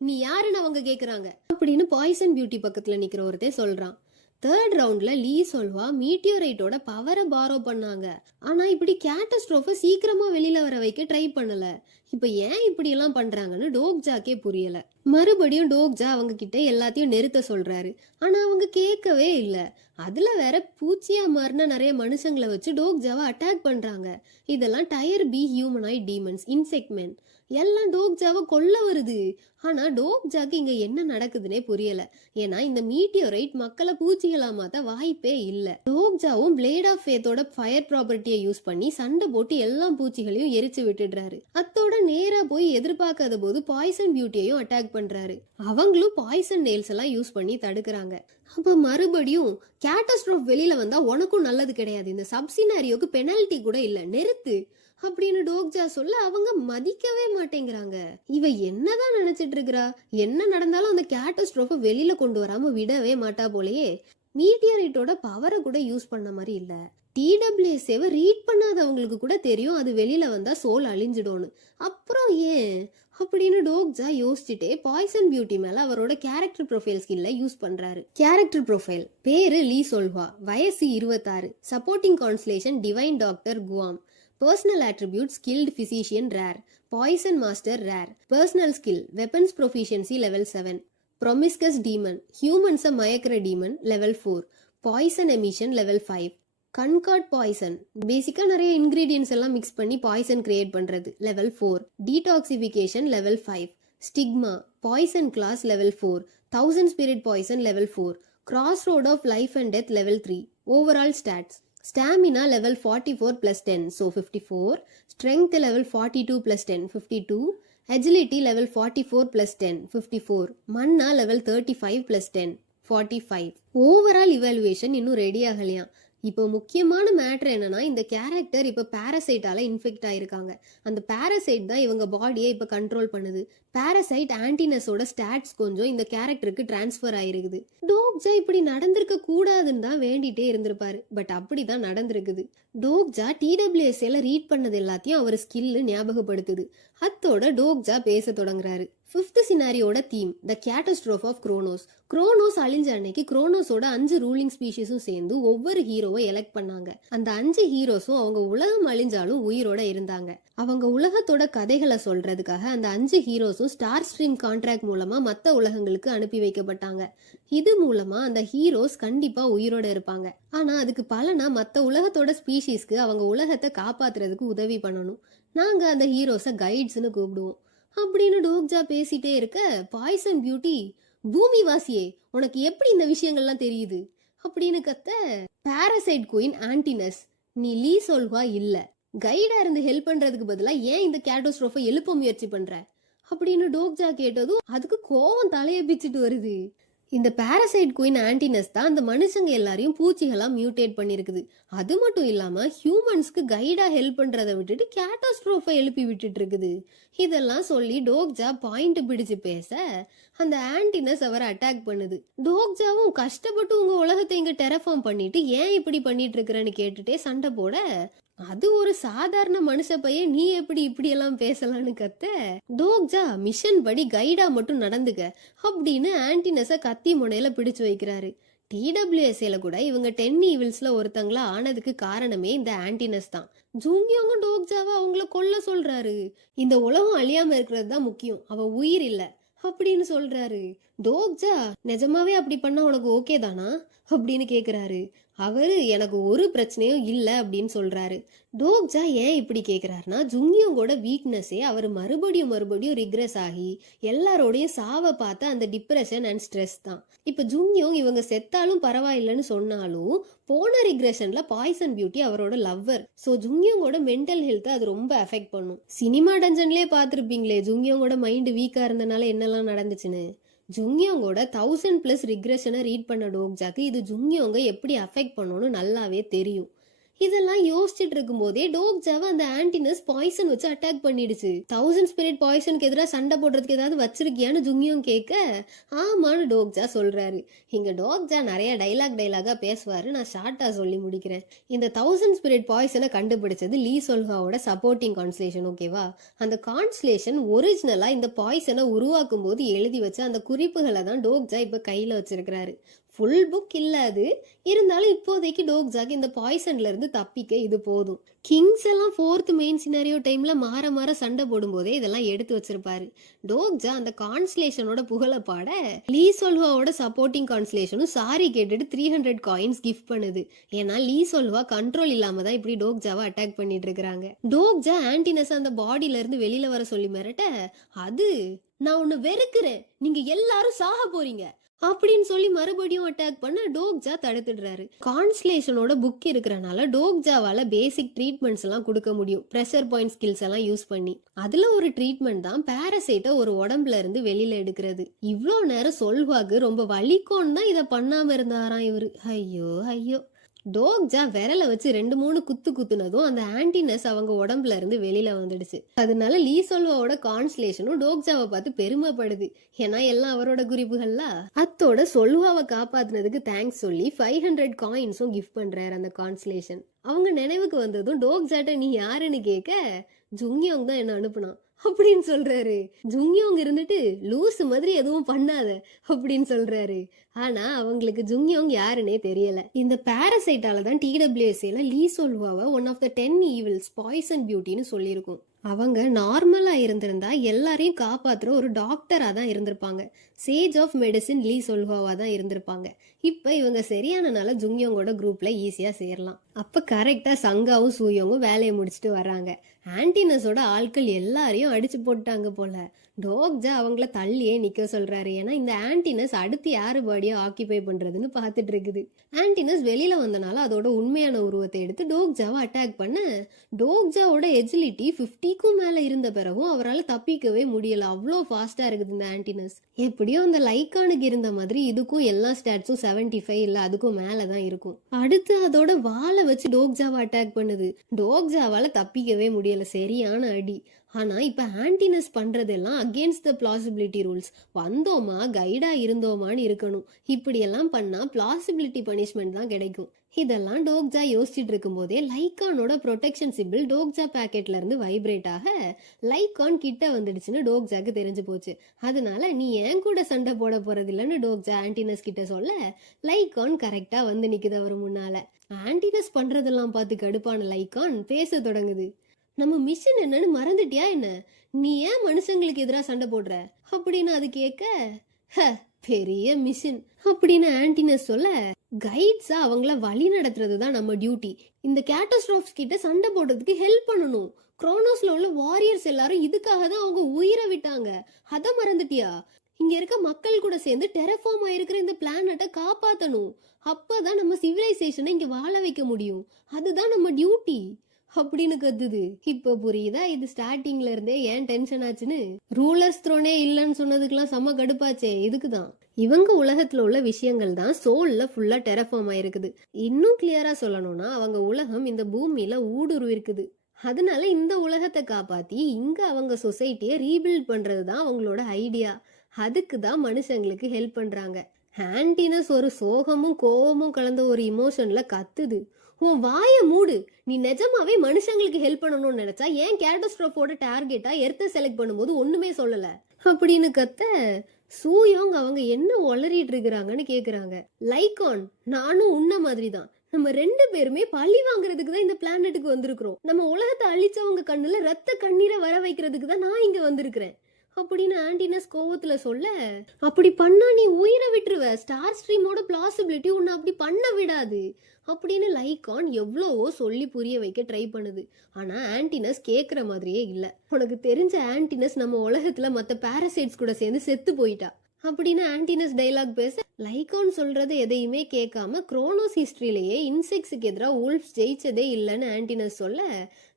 நீ யாருன்னு அவங்க கேக்குறாங்க அப்படின்னு பாய்சன் பியூட்டி பக்கத்துல நிக்கிற ஒருத்தன் சொல்றான். 3rd ரவுண்ட்ல லீ சொல்வா மீட்டியோரைட்டோட பவரை பாரோ பண்ணாங்க. ஆனா இப்படி கேட்டஸ்ட்ரோஃபை சீக்கிரமா வெளியில வர வைக்க ட்ரை பண்ணல. இப்ப ஏன் இப்படி எல்லாம் பண்றாங்கன்னு டோக்ஜாக்கே புரியல. மறுபடியும் டோக்ஜா அவங்க கிட்ட எல்லாத்தையும் நிறுத்த சொல்றாரு. ஆனா அவங்க கேட்கவே இல்லை. அதுல வேற பூச்சியா மாறின நிறைய மனுஷங்களை வச்சு டோக்ஜாவை அட்டாக் பண்றாங்க. இதெல்லாம் டயர் பி ஹியூமனாய்ட் டீமன்ஸ், இன்செக்ட்மென். எல்லாம் டோக்ஜாவை கொல்ல வருது. ஆனா டோக்ஜாக்கு இங்க என்ன நடக்குதுன்னே புரியல. ஏன்னா இந்த மீட்டியோரைட் மக்களை பூச்சிகளா மாத்த வாய்ப்பே இல்ல. டோக்ஜாவும் பிளேட் ஆஃப் ஃபேத்தோட ஃபயர் ப்ராப்பர்ட்டியை யூஸ் பண்ணி சண்டை போட்டு எல்லா பூச்சிகளையும் எரிச்சு விட்டுடுறாரு. அத்தோட நேரா போய் எதிர்பார்க்காத போது பாய்சன் பியூட்டியையும் அட்டாக் பண்றாரு. அவங்களும் பாய்சன் நெயில்ஸ் எல்லாம் யூஸ் பண்ணி தடுக்கிறாங்க. அப்ப மறுபடியும் கேட்டஸ்ட்ரோஃப் வெளியில வந்தா உனக்கும் நல்லது கிடையாது, இந்த சப்சினாரியோக்கு பெனல்ட்டி கூட இல்ல, நிறுத்து அப்படின்னு டோக்ஜா சொல்ல அவங்க மதிக்கவே மாட்டேங்கிறாங்க. இவ என்னதான் நினைச்சிட்டு இருக்கிறா? என்ன நடந்தாலும் அந்த கேட்டஸ்ட்ரோஃபை வெளியில கொண்டு வராம விடவே மாட்டா போலயே. மீட்டியோரைட்டோட பவரை கூட யூஸ் பண்ண மாதிரி இல்ல. TWSவை ரீட் பண்ணாதவங்களுக்கு கூட தெரியும் அது வெளியில வந்தா சோல் அழிஞ்சிடும்னு. அப்புறம் ஏன் அப்படின்னு டோக்ஜா யோசிச்சுட்டே பாய்சன் பியூட்டி மேல அவரோட கேரக்டர் ப்ரொஃபைல் ஸ்கில்ல யூஸ் பண்றாரு. கேரக்டர் ப்ரொஃபைல்: பேரு லீ சொல்வா, வயசு 26, சப்போர்ட்டிங் கான்ஸ்லேஷன் டிவைன் டாக்டர் குவாம், personal attribute skilled physician rare, poison master rare, personal skill weapons proficiency level 7, promiscuous demon humans மயக்கிற demon level 4, poison emission level 5, concord poison பேசிக்கா நிறைய ingredients எல்லாம் mix பண்ணி poison create பண்றது level 4, detoxification level 5, stigma poison class level 4, thousand spirit poison level 4, crossroad of life and death level 3, overall stats stamina level 44 plus 10 so 54, strength level 42 plus 10 52, agility level 44 plus 10 54, manna level 35 plus 10 45. Overall evaluation இன்னும் ready ஆகலையா. இப்போ முக்கியமான matter என்னன்னா, இந்த character இப்போ பாரசைட்டால infect ஆயிருக்காங்க. அந்த parasite தான் இவங்க பாடியை இப்போ கண்ட்ரோல் பண்ணுது. பாரசைட் ஆன்டினஸோட ஸ்டாட்ஸ் கொஞ்சம் இந்த கேரக்டருக்கு டிரான்ஸ்ஃபர் ஆயிருக்குது. டோக்ஜா இப்படி நடந்திருக்க கூடாதுன்னு தான் வேண்டிட்டே இருந்திருப்பாரு. பட் அப்படிதான் நடந்திருக்குது. டோக்ஜா டிடபிள்யூஎஸ்ஏல ரீட் பண்ணது எல்லாத்தையும் அவர் ஸ்கில்லு ஞாபகப்படுத்துது. அத்தோட டோக்ஜா பேச தொடங்குறாரு. ஃபிஃப்த் சினாரியோட theme the catastrophe of Kronos. Kronos அழிஞ்ச அன்னைக்கு குரோனோஸோட 5 ரூலிங் ஸ்பீஷிஸும் சேர்ந்து ஒவ்வொரு ஹீரோவை எலெக்ட் பண்ணாங்க. அந்த 5 ஹீரோஸும் அவங்க உலகம் அழிஞ்சாலும் உயிரோட இருந்தாங்க. அவங்க உலகத்தோட கதைகளை சொல்றதுக்காக அந்த 5 ஹீரோஸும் ஸ்டார் ஸ்ட்ரீம் கான்ட்ராக்ட் மூலமா மற்ற உலகங்களுக்கு அனுப்பி வைக்கப்பட்டாங்க. இது மூலமா அந்த ஹீரோஸ் கண்டிப்பா உயிரோட இருப்பாங்க. ஆனா அதுக்கு பலனா மற்ற உலகத்தோட ஸ்பீஷிஸ்க்கு அவங்க உலகத்தை காப்பாத்துறதுக்கு உதவி பண்ணணும். நாங்க அந்த ஹீரோஸை கைட்ஸ்னு கூப்பிடுவோம் அப்படின்னு டோக்ஜா பேசிட்டே இருக்க, பாய்சன் பியூட்டி பூமிவாசியே உனக்கு எப்படி இந்த விஷயங்கள்லாம் தெரியுது அப்படின்னு கத்த, பாரசைட் குயின் ஆன்டினஸ் நீ லீ சொல்வா இல்ல, கைடா இருந்து ஹெல்ப் பண்றதுக்கு பதிலா ஏன் இந்த கேட்டோஸ்ட்ரோஃபை எழுப்ப முயற்சி பண்ற அப்படின்னு டோக்ஜா கேட்டதும் அதுக்கு கோவம் தலையை பிச்சுட்டு வருது. இந்த பாரசைட் குயின் ஆன்டினஸ் தான் அந்த மனுஷங்க எல்லாரையும் பூச்சிகளா மியூட்டேட் பண்ணிருக்குது. அது மட்டும் இல்லாம ஹியூமன்ஸ்க்கு கைடா ஹெல்ப் பண்றதை விட்டுட்டு கேட்டாஸ்ட்ரோஃபை எழுப்பி விட்டுட்டு இருக்குது. இதெல்லாம் சொல்லி டோக்ஜா பாயிண்ட் பிடிச்சு பேச அந்த ஆன்டினஸ் அவரை அட்டாக் பண்ணுது. டோக்ஜாவும் கஷ்டப்பட்டு உங்க உலகத்தை இங்க டெரஃபார்ம் பண்ணிட்டு ஏன் இப்படி பண்ணிட்டு இருக்கிறன்னு கேட்டுட்டே சண்டை போட, அது ஒரு சாதாரண மனுஷ பையன் நீ எப்படி இப்படி எல்லாம் பேசலான்னு கத்த, டோக்ஜா மிஷன் படி கைடா மட்டும் நடந்துக்க அப்படின்னு ஆன்டினஸ கத்தி முனையில பிடிச்சு வைக்கிறாரு. டிடபிள்யூஎஸ்ஏல கூட இவங்க 10 ஈவில்ஸ்ல ஒருத்தங்களா ஆனதுக்கு காரணமே இந்த ஆன்டினஸ் தான். ஜூங்கியோங்க டோக்ஜாவை அவங்கள கொல்ல சொல்றாரு. இந்த உலகம் அழியாம இருக்கிறது தான் முக்கியம், அவ உயிர் இல்ல அப்படின்னு சொல்றாரு. டோக்ஜா நிஜமாவே அப்படி பண்ணா உனக்கு ஓகே தானா அப்படின்னு கேக்குறாரு. அவரு எனக்கு ஒரு பிரச்சனையும் இல்லை அப்படின்னு சொல்றாரு. டோக்ஜா ஏன் இப்படி கேட்குறாருன்னா, ஜுங்கியோங்கோட வீக்னஸே அவர் மறுபடியும் ரிக்ரெஸ் ஆகி எல்லாரோடையும் சாவை பார்த்த அந்த டிப்ரெஷன் அண்ட் ஸ்ட்ரெஸ் தான். இப்போ ஜுங்கியோங் இவங்க செத்தாலும் பரவாயில்லைன்னு சொன்னாலும் போன ரிக்ரெஷன்ல பாய்சன் பியூட்டி அவரோட லவ்வர். ஸோ ஜுங்கியோங்கோட மென்டல் ஹெல்த்தை அது ரொம்ப அஃபெக்ட் பண்ணும். சினிமா டஞ்சன்லேயே பார்த்துருப்பீங்களே ஜுங்கியோங்கோட மைண்டு வீக்காக இருந்தனால என்னெல்லாம் நடந்துச்சுன்னு. ஜுங்கியோங்கோட 1000+ ரிக்ரெஷனை ரீட் பண்ண டோக்ஜாக்கு இது ஜுங்கியோங்க எப்படி அஃபெக்ட் பண்ணணும்னு நல்லாவே தெரியும். இதெல்லாம் யோசிச்சுட்டு இருக்கும் போதே டோக்ஜாவை அந்த ஆன்டினஸ் பாய்சன் வச்சு அட்டாக் பண்ணிடுச்சு. 1000 ஸ்பிரிட் பாய்சனுக்கு எதிராக சண்டை போடுறதுக்கு ஏதாவது வச்சிருக்கியான்னு ஜுங்கியோங் கேட்க, ஆமான்னு டோக்ஜா சொல்றாரு. இங்க டோக்ஜா நிறைய டைலாகா பேசுவாரு, நான் ஷார்ட்டா சொல்லி முடிக்கிறேன். இந்த 1000 ஸ்பிரிட் பாய்சனை கண்டுபிடிச்சது லீ சொல்ஹாவோட சப்போர்ட்டிங் கான்ஸ்லேஷன். ஓகேவா? அந்த கான்ஸ்லேஷன் ஒரிஜினலா இந்த பாய்சனை உருவாக்கும் போது எழுதி வச்ச அந்த குறிப்புகளை தான் டோக்ஜா இப்ப கையில வச்சிருக்கிறாரு. ஃபுல் புக் இல்ல அது, இருந்தாலும் இப்போதைக்கு டோக்ஜாக்கு இந்த பாய்சன்ல இருந்து தப்பிக்க இது போதும். கிங்ஸ் எல்லாம் 4th மெயின் சினாரியோ டைம்ல மாற சண்டை போடும் போதே இதெல்லாம் எடுத்து வச்சிருப்பாரு. டோக்ஜா அந்த கான்ஸ்லேஷனோட புகழ பாட லீ சொல்ஹாவோட சப்போர்ட்டிங் கான்ஸ்லேஷனும் சாரி கேட்டுட்டு 300 காயின்ஸ் கிஃப்ட் பண்ணுது. ஏன்னா லீ சொல்ஹா கண்ட்ரோல் இல்லாம தான் இப்படி டோக்ஜாவை அட்டாக் பண்ணிட்டு இருக்காங்க. டோக்ஜா ஆன்டினஸ் அந்த பாடியில இருந்து வெளியில வர சொல்லி மிரட்ட, அது நான் உன்னை வெறுக்கிறேன், நீங்க எல்லாரும் சாக போறீங்க அப்படின்னு சொல்லி மறுபடியும் அட்டாக் பண்ண டோக்ஜா தடுத்துடுறாரு. கான்ஸ்லேஷனோட புக் இருக்கிறனால டோக்ஜாவால பேசிக் ட்ரீட்மெண்ட்ஸ் எல்லாம் கொடுக்க முடியும், ப்ரெஷர் பாயிண்ட் ஸ்கில்ஸ் எல்லாம் யூஸ் பண்ணி. அதுல ஒரு ட்ரீட்மெண்ட் தான் பாரசைட்டை ஒரு உடம்புல இருந்து வெளியில எடுக்கிறது. இவ்வளோ நேரம் சொல்வாக்கு ரொம்ப வலிக்கோன்னு தான் இதை பண்ணாம இருந்தாராம் இவரு. ஐயோ. டோக்ஜா விரல வச்சு 2-3 குத்துனதும் அந்த ஆன்டினஸ் அவங்க உடம்புல இருந்து வெளியில வந்துடுச்சு. அதனால லீ சொல்வாவோட கான்ஸ்லேஷனும் டோக்ஜாவை பார்த்து பெருமைப்படுது. ஏன்னா எல்லாம் அவரோட குறிப்புகள்ல. அத்தோட சொல்வாவை காப்பாத்துனதுக்கு தேங்க்ஸ் சொல்லி 500 காயின்ஸும் கிஃப்ட் பண்றாரு அந்த கான்ஸ்லேஷன். அவங்க நினைவுக்கு வந்ததும் டோக்ஜாட்ட நீ யாருன்னு கேட்க, ஜுங்கியோங் தான் என்ன அனுப்புனான் அப்படின்னு சொல்றாரு. ஜுங்யோங் இருந்துட்டு லூசு மாதிரி எதுவும் பண்ணாத அப்படின்னு சொல்றாரு. ஆனா அவங்களுக்கு ஜுங்யோங் யாருன்னே தெரியல. இந்த பாரசைட்டால தான் டிடபிள்யூஎஸ்ஏல லீ சொல்வாவ one of the 10 evils poison பியூட்டின்னு சொல்லியிருக்கும். அவங்க நார்மலா இருந்திருந்தா எல்லாரையும் காப்பாத்துற ஒரு டாக்டரா தான் இருந்திருப்பாங்க. சேஜ் ஆஃப் மெடிசின் லீ சொல்வாவா தான் இருந்திருப்பாங்க. இப்ப இவங்க சரியானனால ஜுங்யோங்கோட குரூப்ல ஈஸியா சேரலாம். அப்ப கரெக்டா சங்காவும் சூயோங்கும் வேலையை முடிச்சுட்டு வர்றாங்க. ஆன்டினஸோட ஆட்கள் எல்லாரையும் அடிச்சு போட்டாங்க போல. டோக்ஜா அவங்கள தள்ளியே நிக்க சொல்றாரு. ஏன்னா இந்த ஆன்டினஸ் அடுத்து யாரு பாடியை ஆக்கிபை பண்றதுன்னு பார்த்துட்டு இருக்குது. ஆன்டினஸ் வெளியில வந்தனால அதோட உண்மையான உருவத்தை எடுத்து டோக்ஜாவை அட்டாக் பண்ண டோக்ஜாவோட எஜிலிட்டி 50க்கும் மேல இருந்த பிறகும் அவரால் தப்பிக்கவே முடியல. அவ்வளோ ஃபாஸ்டா இருக்குது இந்த ஆன்டினஸ். எப்படியோ அந்த லைக்கானுக்கு இருந்த மாதிரி இதுக்கும் எல்லா ஸ்டாட்ஸும் 75 இல்ல அதுக்கும் மேலதான் இருக்கும். அடுத்து அதோட வாளை வச்சு டோக்ஜாவை அட்டாக் பண்ணுது. டோக்ஜாவால தப்பிக்கவே முடியல. சரியான அடி. ஆனா இப்ப ஆன்டினஸ் பண்றதெல்லாம் அகேன்ஸ்ட் த பிளாசிபிலிட்டி ரூல்ஸ். வந்தோமா கைடா இருந்தோமான்னு இருக்கணும். இப்படியெல்லாம் பண்ணா பிளாசிபிலிட்டி பனிஷ்மெண்ட் தான் கிடைக்கும். இதெல்லாம் டோக்ஜா யோசிச்சுட்டு இருக்கும் போதே லைக்கானோட ப்ரொடெக்ஷன் சிம்பிள் டோக்ஜா பேக்கெட்ல இருந்து வைப்ரேட் ஆக லைக்கான் கிட்ட வந்துடுச்சுன்னு டோக்ஜாக்கு தெரிஞ்சு போச்சு. அதனால நீ ஏன் கூட சண்டை போட போறது இல்லைன்னு டோக்ஜா ஆன்டினஸ் கிட்ட சொல்ல லைக்கான் கரெக்டா வந்து நிக்குது அவர் முன்னால. ஆன்டினஸ் பண்றதெல்லாம் பார்த்து கடுப்பான லைக்கான் பேச தொடங்குது. நம்ம மிஷன் என்னன்னு மறந்துட்டியா என்ன? நீ ஏன் மனுஷங்களுக்கு எதிராக சண்டை போடுற அப்படின்னு அது கேட்க, பெரிய மிஷன் அப்படின்னு ஆன்டினஸ் சொல்ல, கைட்ஸா அவங்கள வழி நடத்துறது தான் நம்ம டியூட்டி. இந்த கேட்டஸ்ட்ராஃப்ஸ் கிட்ட சண்டை போடுறதுக்கு ஹெல்ப் பண்ணணும். குரோனோஸ்ல உள்ள வாரியர்ஸ் எல்லாரும் இதுக்காக தான் அவங்க உயிரை விட்டாங்க. அதை மறந்துட்டியா? இங்க இருக்க மக்கள் கூட சேர்ந்து டெரஃபார்ம் ஆயிருக்கிற இந்த பிளானட்டை காப்பாத்தணும். அப்பதான் நம்ம சிவிலைசேஷனை இங்க வாழ வைக்க முடியும். அதுதான் நம்ம டியூட்டி அப்படின்னு கத்துது. இப்ப புரியுதா இது ஸ்டார்டிங்ல இருந்தே ஏன் டென்ஷன் ஆச்சுன்னு? ரூலர்ஸ் த்ரோனே இல்லைன்னு சொன்னதுக்கெல்லாம் செம்ம கடுப்பாச்சே இதுக்குதான். இவங்க உலகத்துல உள்ள விஷயங்கள் தான் சோல்ல ஃபுல்லா டெரஃபார்ம் ஆயிருக்குது. இன்னும் கிளியரா சொல்லணும்னா அவங்க உலகம் இந்த பூமியில ஊடுருவிருக்குது. அதனால இந்த உலகத்தை காப்பாத்தி இங்க அவங்க சொசைட்டியை ரீபில்ட் பண்றதுதான் அவங்களோட ஐடியா. அதுக்கு தான் மனுஷங்களுக்கு ஹெல்ப் பண்றாங்க. ஆன்டினஸ் ஒரு சோகமும் கோபமும் கலந்த ஒரு இமோஷன்ல கத்துது. உன் வாய மூடு. நீ நிஜமாவே மனுஷங்களுக்கு ஹெல்ப் பண்ணணும்னு நினைச்சா ஏன் கேட்டஸ்ட்ராஃபோட டார்கெட்டா எர்த்தை செலக்ட் பண்ணும்போது ஒண்ணுமே சொல்லல அப்படின்னு கத்த சூயோங் அவங்க என்ன ஒளறிட்டு இருக்கிறாங்கன்னு கேக்குறாங்க. லைக்கான், நானும் உன்ன மாதிரி தான். நம்ம 2 பேருமே பழி வாங்குறதுக்கு தான் இந்த பிளானட்டுக்கு வந்திருக்கிறோம். நம்ம உலகத்தை அழிச்சவங்க கண்ணுல ரத்த கண்ணீரை வர வைக்கிறதுக்கு தான் நான் இங்க வந்திருக்கிறேன் அப்படின்னு ஆன்டினஸ் கோவத்துல சொல்ல, அப்படி பண்ணா நீ உயிரை விட்டுருவ. ஸ்டார் ஸ்ட்ரீமோட பிளாசிபிலிட்டி உன்னை அப்படி பண்ண விடாது அப்படின்னு லைக்கான் எவ்வளவோ சொல்லி புரிய வைக்க ட்ரை பண்ணுது. ஆனா ஆன்டினஸ் கேக்குற மாதிரியே இல்ல. உனக்கு தெரிஞ்ச ஆன்டினஸ் நம்ம உலகத்துல மத்த பாரசைட்ஸ் கூட சேர்ந்து செத்து போயிட்டா அப்படின்னு ஆன்டினஸ் டைலாக் பேச, லைக்கான் சொல்றது எதையுமே கேட்காம குரோனோஸ் ஹிஸ்டரியிலேயே இன்செக்ட்ஸுக்கு எதிராக உல்ஃப்ஸ் ஜெயிச்சதே இல்லைன்னு ஆன்டினஸ் சொல்ல,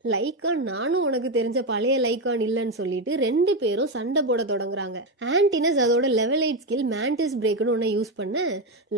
லைக்கான் நானும் உனக்கு தெரிஞ்ச பழைய லைக்கான் இல்லைன்னு சொல்லிட்டு 2 பேரும் சண்டை போட தொடங்குறாங்க. ஆன்டினஸ் அதோட லெவல் 8 ஸ்கில் மேண்டிஸ் பிரேக்னு ஒன்றை யூஸ் பண்ண,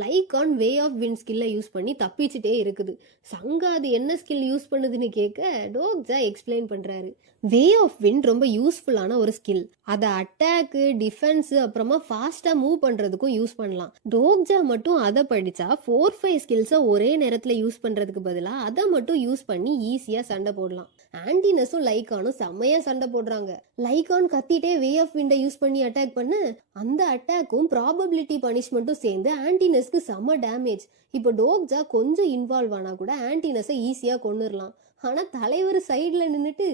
லைக்கான் வே ஆஃப் வின் ஸ்கில்லை யூஸ் பண்ணி தப்பிச்சுட்டே இருக்குது. சங்கா அது என்ன ஸ்கில் யூஸ் பண்ணுதுன்னு கேட்க டோக்ஜா எக்ஸ்பிளைன் பண்றாரு. வே ஆஃப் வின் ரொம்ப யூஸ்ஃபுல்லான ஒரு ஸ்கில். அதை அட்டாக்கு, டிஃபென்ஸ், அப்புறமா ஃபாஸ்டா மூவ் பண்றதுக்கும் யூஸ் பண்ணலாம். டோக்ஜா மட்டும் அதை படிச்சா 4-5 ஸ்கில்ஸை ஒரே நேரத்துல யூஸ் பண்றதுக்கு பதிலா அதை மட்டும் யூஸ் பண்ணி ஈஸியா சண்டை போடலாம். ஆன்டினஸும் லைக்கானும் செம்மையா சண்டை போடுறாங்க. லைக்கான் கத்திட்டே வே ஆஃப் விண்டை யூஸ் பண்ணி அட்டாக் பண்ண, அந்த அட்டாக்கும் ப்ராபபிலிட்டி பனிஷ்மெண்ட்டும் சேர்ந்து ஆன்டினஸ்க்கு செம்ம டேமேஜ். இப்போ டோக்ஜா கொஞ்சம் இன்வால்வ் ஆனா கூட ஆன்டினஸை ஈஸியா கொன்னுடலாம். ஆனா தலைவர் சைட்ல நின்னுட்டு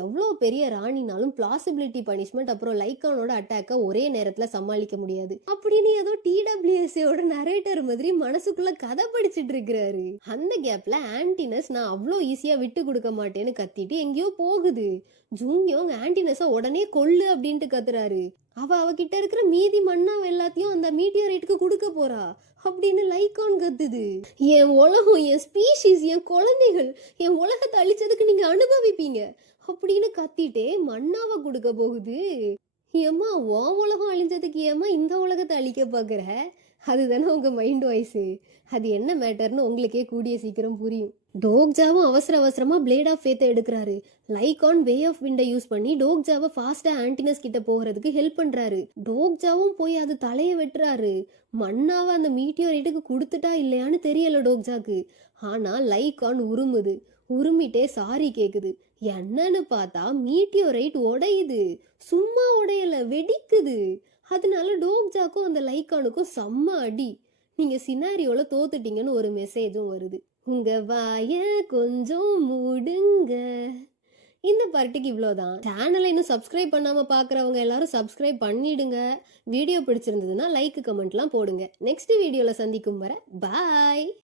எவ்வளோ பெரிய ராணினாலும் பிளாசிபிலிட்டி பனிஷ்மெண்ட் அப்புறம் லைக்கானோட அட்டாக்க ஒரே நேரத்துல சமாளிக்க முடியாது அப்படின்னு ஏதோ டிடபிள்யூஎஸ்ஏயோட நரேட்டர் மாதிரி மனசுக்குள்ள கதை படிச்சுட்டு இருக்கிறாரு. அந்த கேப்ல ஆன்டினஸ் நான் அவ்வளோ ஈஸியா விட்டு கொடுக்க மாட்டேன்னு கத்திட்டு எங்கேயோ போகுது. ஜூங்யோங் ஆன்டினஸ உடனே கொல்லு அப்படின்ட்டு கத்துறாரு. அவகிட்ட இருக்கிற மீதி மண்ணாவ எல்லாத்தையும் அந்த மீட்டியரைட்டுக்கு கொடுக்க போறா அப்படின்னு லைக்கான் கத்துது. என் உலகம், என் ஸ்பீஷீஸ், என் குழந்தைகள், என் உலகத்தை அழிச்சதுக்கு நீங்க அனுபவிப்பீங்க அப்படின்னு கத்திட்டே மண்ணாவை கொடுக்க போகுது. ஏம்மா உன் உலகம் அழிஞ்சதுக்கு ஏமா இந்த உலகத்தை அழிக்க பாக்குற? அதுதானே உங்க மைண்ட் வாய்ஸ். அது என்ன மேட்டர்னு உங்களுக்கே கூடிய சீக்கிரம் புரியும். டோக்ஜாவும் அவசர அவசரமா பிளேட் ஆஃப் ஃபேத்தை எடுக்கிறாரு. லைக்கான் வே ஆஃப் விண்டை யூஸ் பண்ணி டோக்ஜாவை ஃபாஸ்டா ஆன்டினஸ் கிட்ட போகிறதுக்கு ஹெல்ப் பண்றாரு. டோக்ஜாவும் போய் அது தலையை வெட்டுறாரு. மண்ணாவை அந்த மீட்டியோரைட்டுக்கு கொடுத்துட்டா இல்லையான்னு தெரியல டோக்ஜாக்கு. ஆனா லைக்கான் உருமுது. உருமிட்டே சாரி கேக்குது. என்னன்னு பார்த்தா மீட்டியோரைட் உடையுது. சும்மா உடையல, வெடிக்குது. அதனால டோக்ஜாக்கும் அந்த லைக்கானுக்கும் செம்ம அடி. நீங்க சினாரியோல தோத்துட்டீங்கன்னு ஒரு மெசேஜும் வருது. உங்க வாய கொஞ்சம் மூடுங்க. இந்த பார்ட்டிக்கு இவ்வளோதான். சேனலை இன்னும் சப்ஸ்கிரைப் பண்ணாம பார்க்குறவங்க எல்லாரும் சப்ஸ்கிரைப் பண்ணிடுங்க. வீடியோ பிடிச்சிருந்ததுன்னா லைக், கமெண்ட்லாம் போடுங்க. நெக்ஸ்ட் வீடியோல சந்திக்கும் வரை பாய்.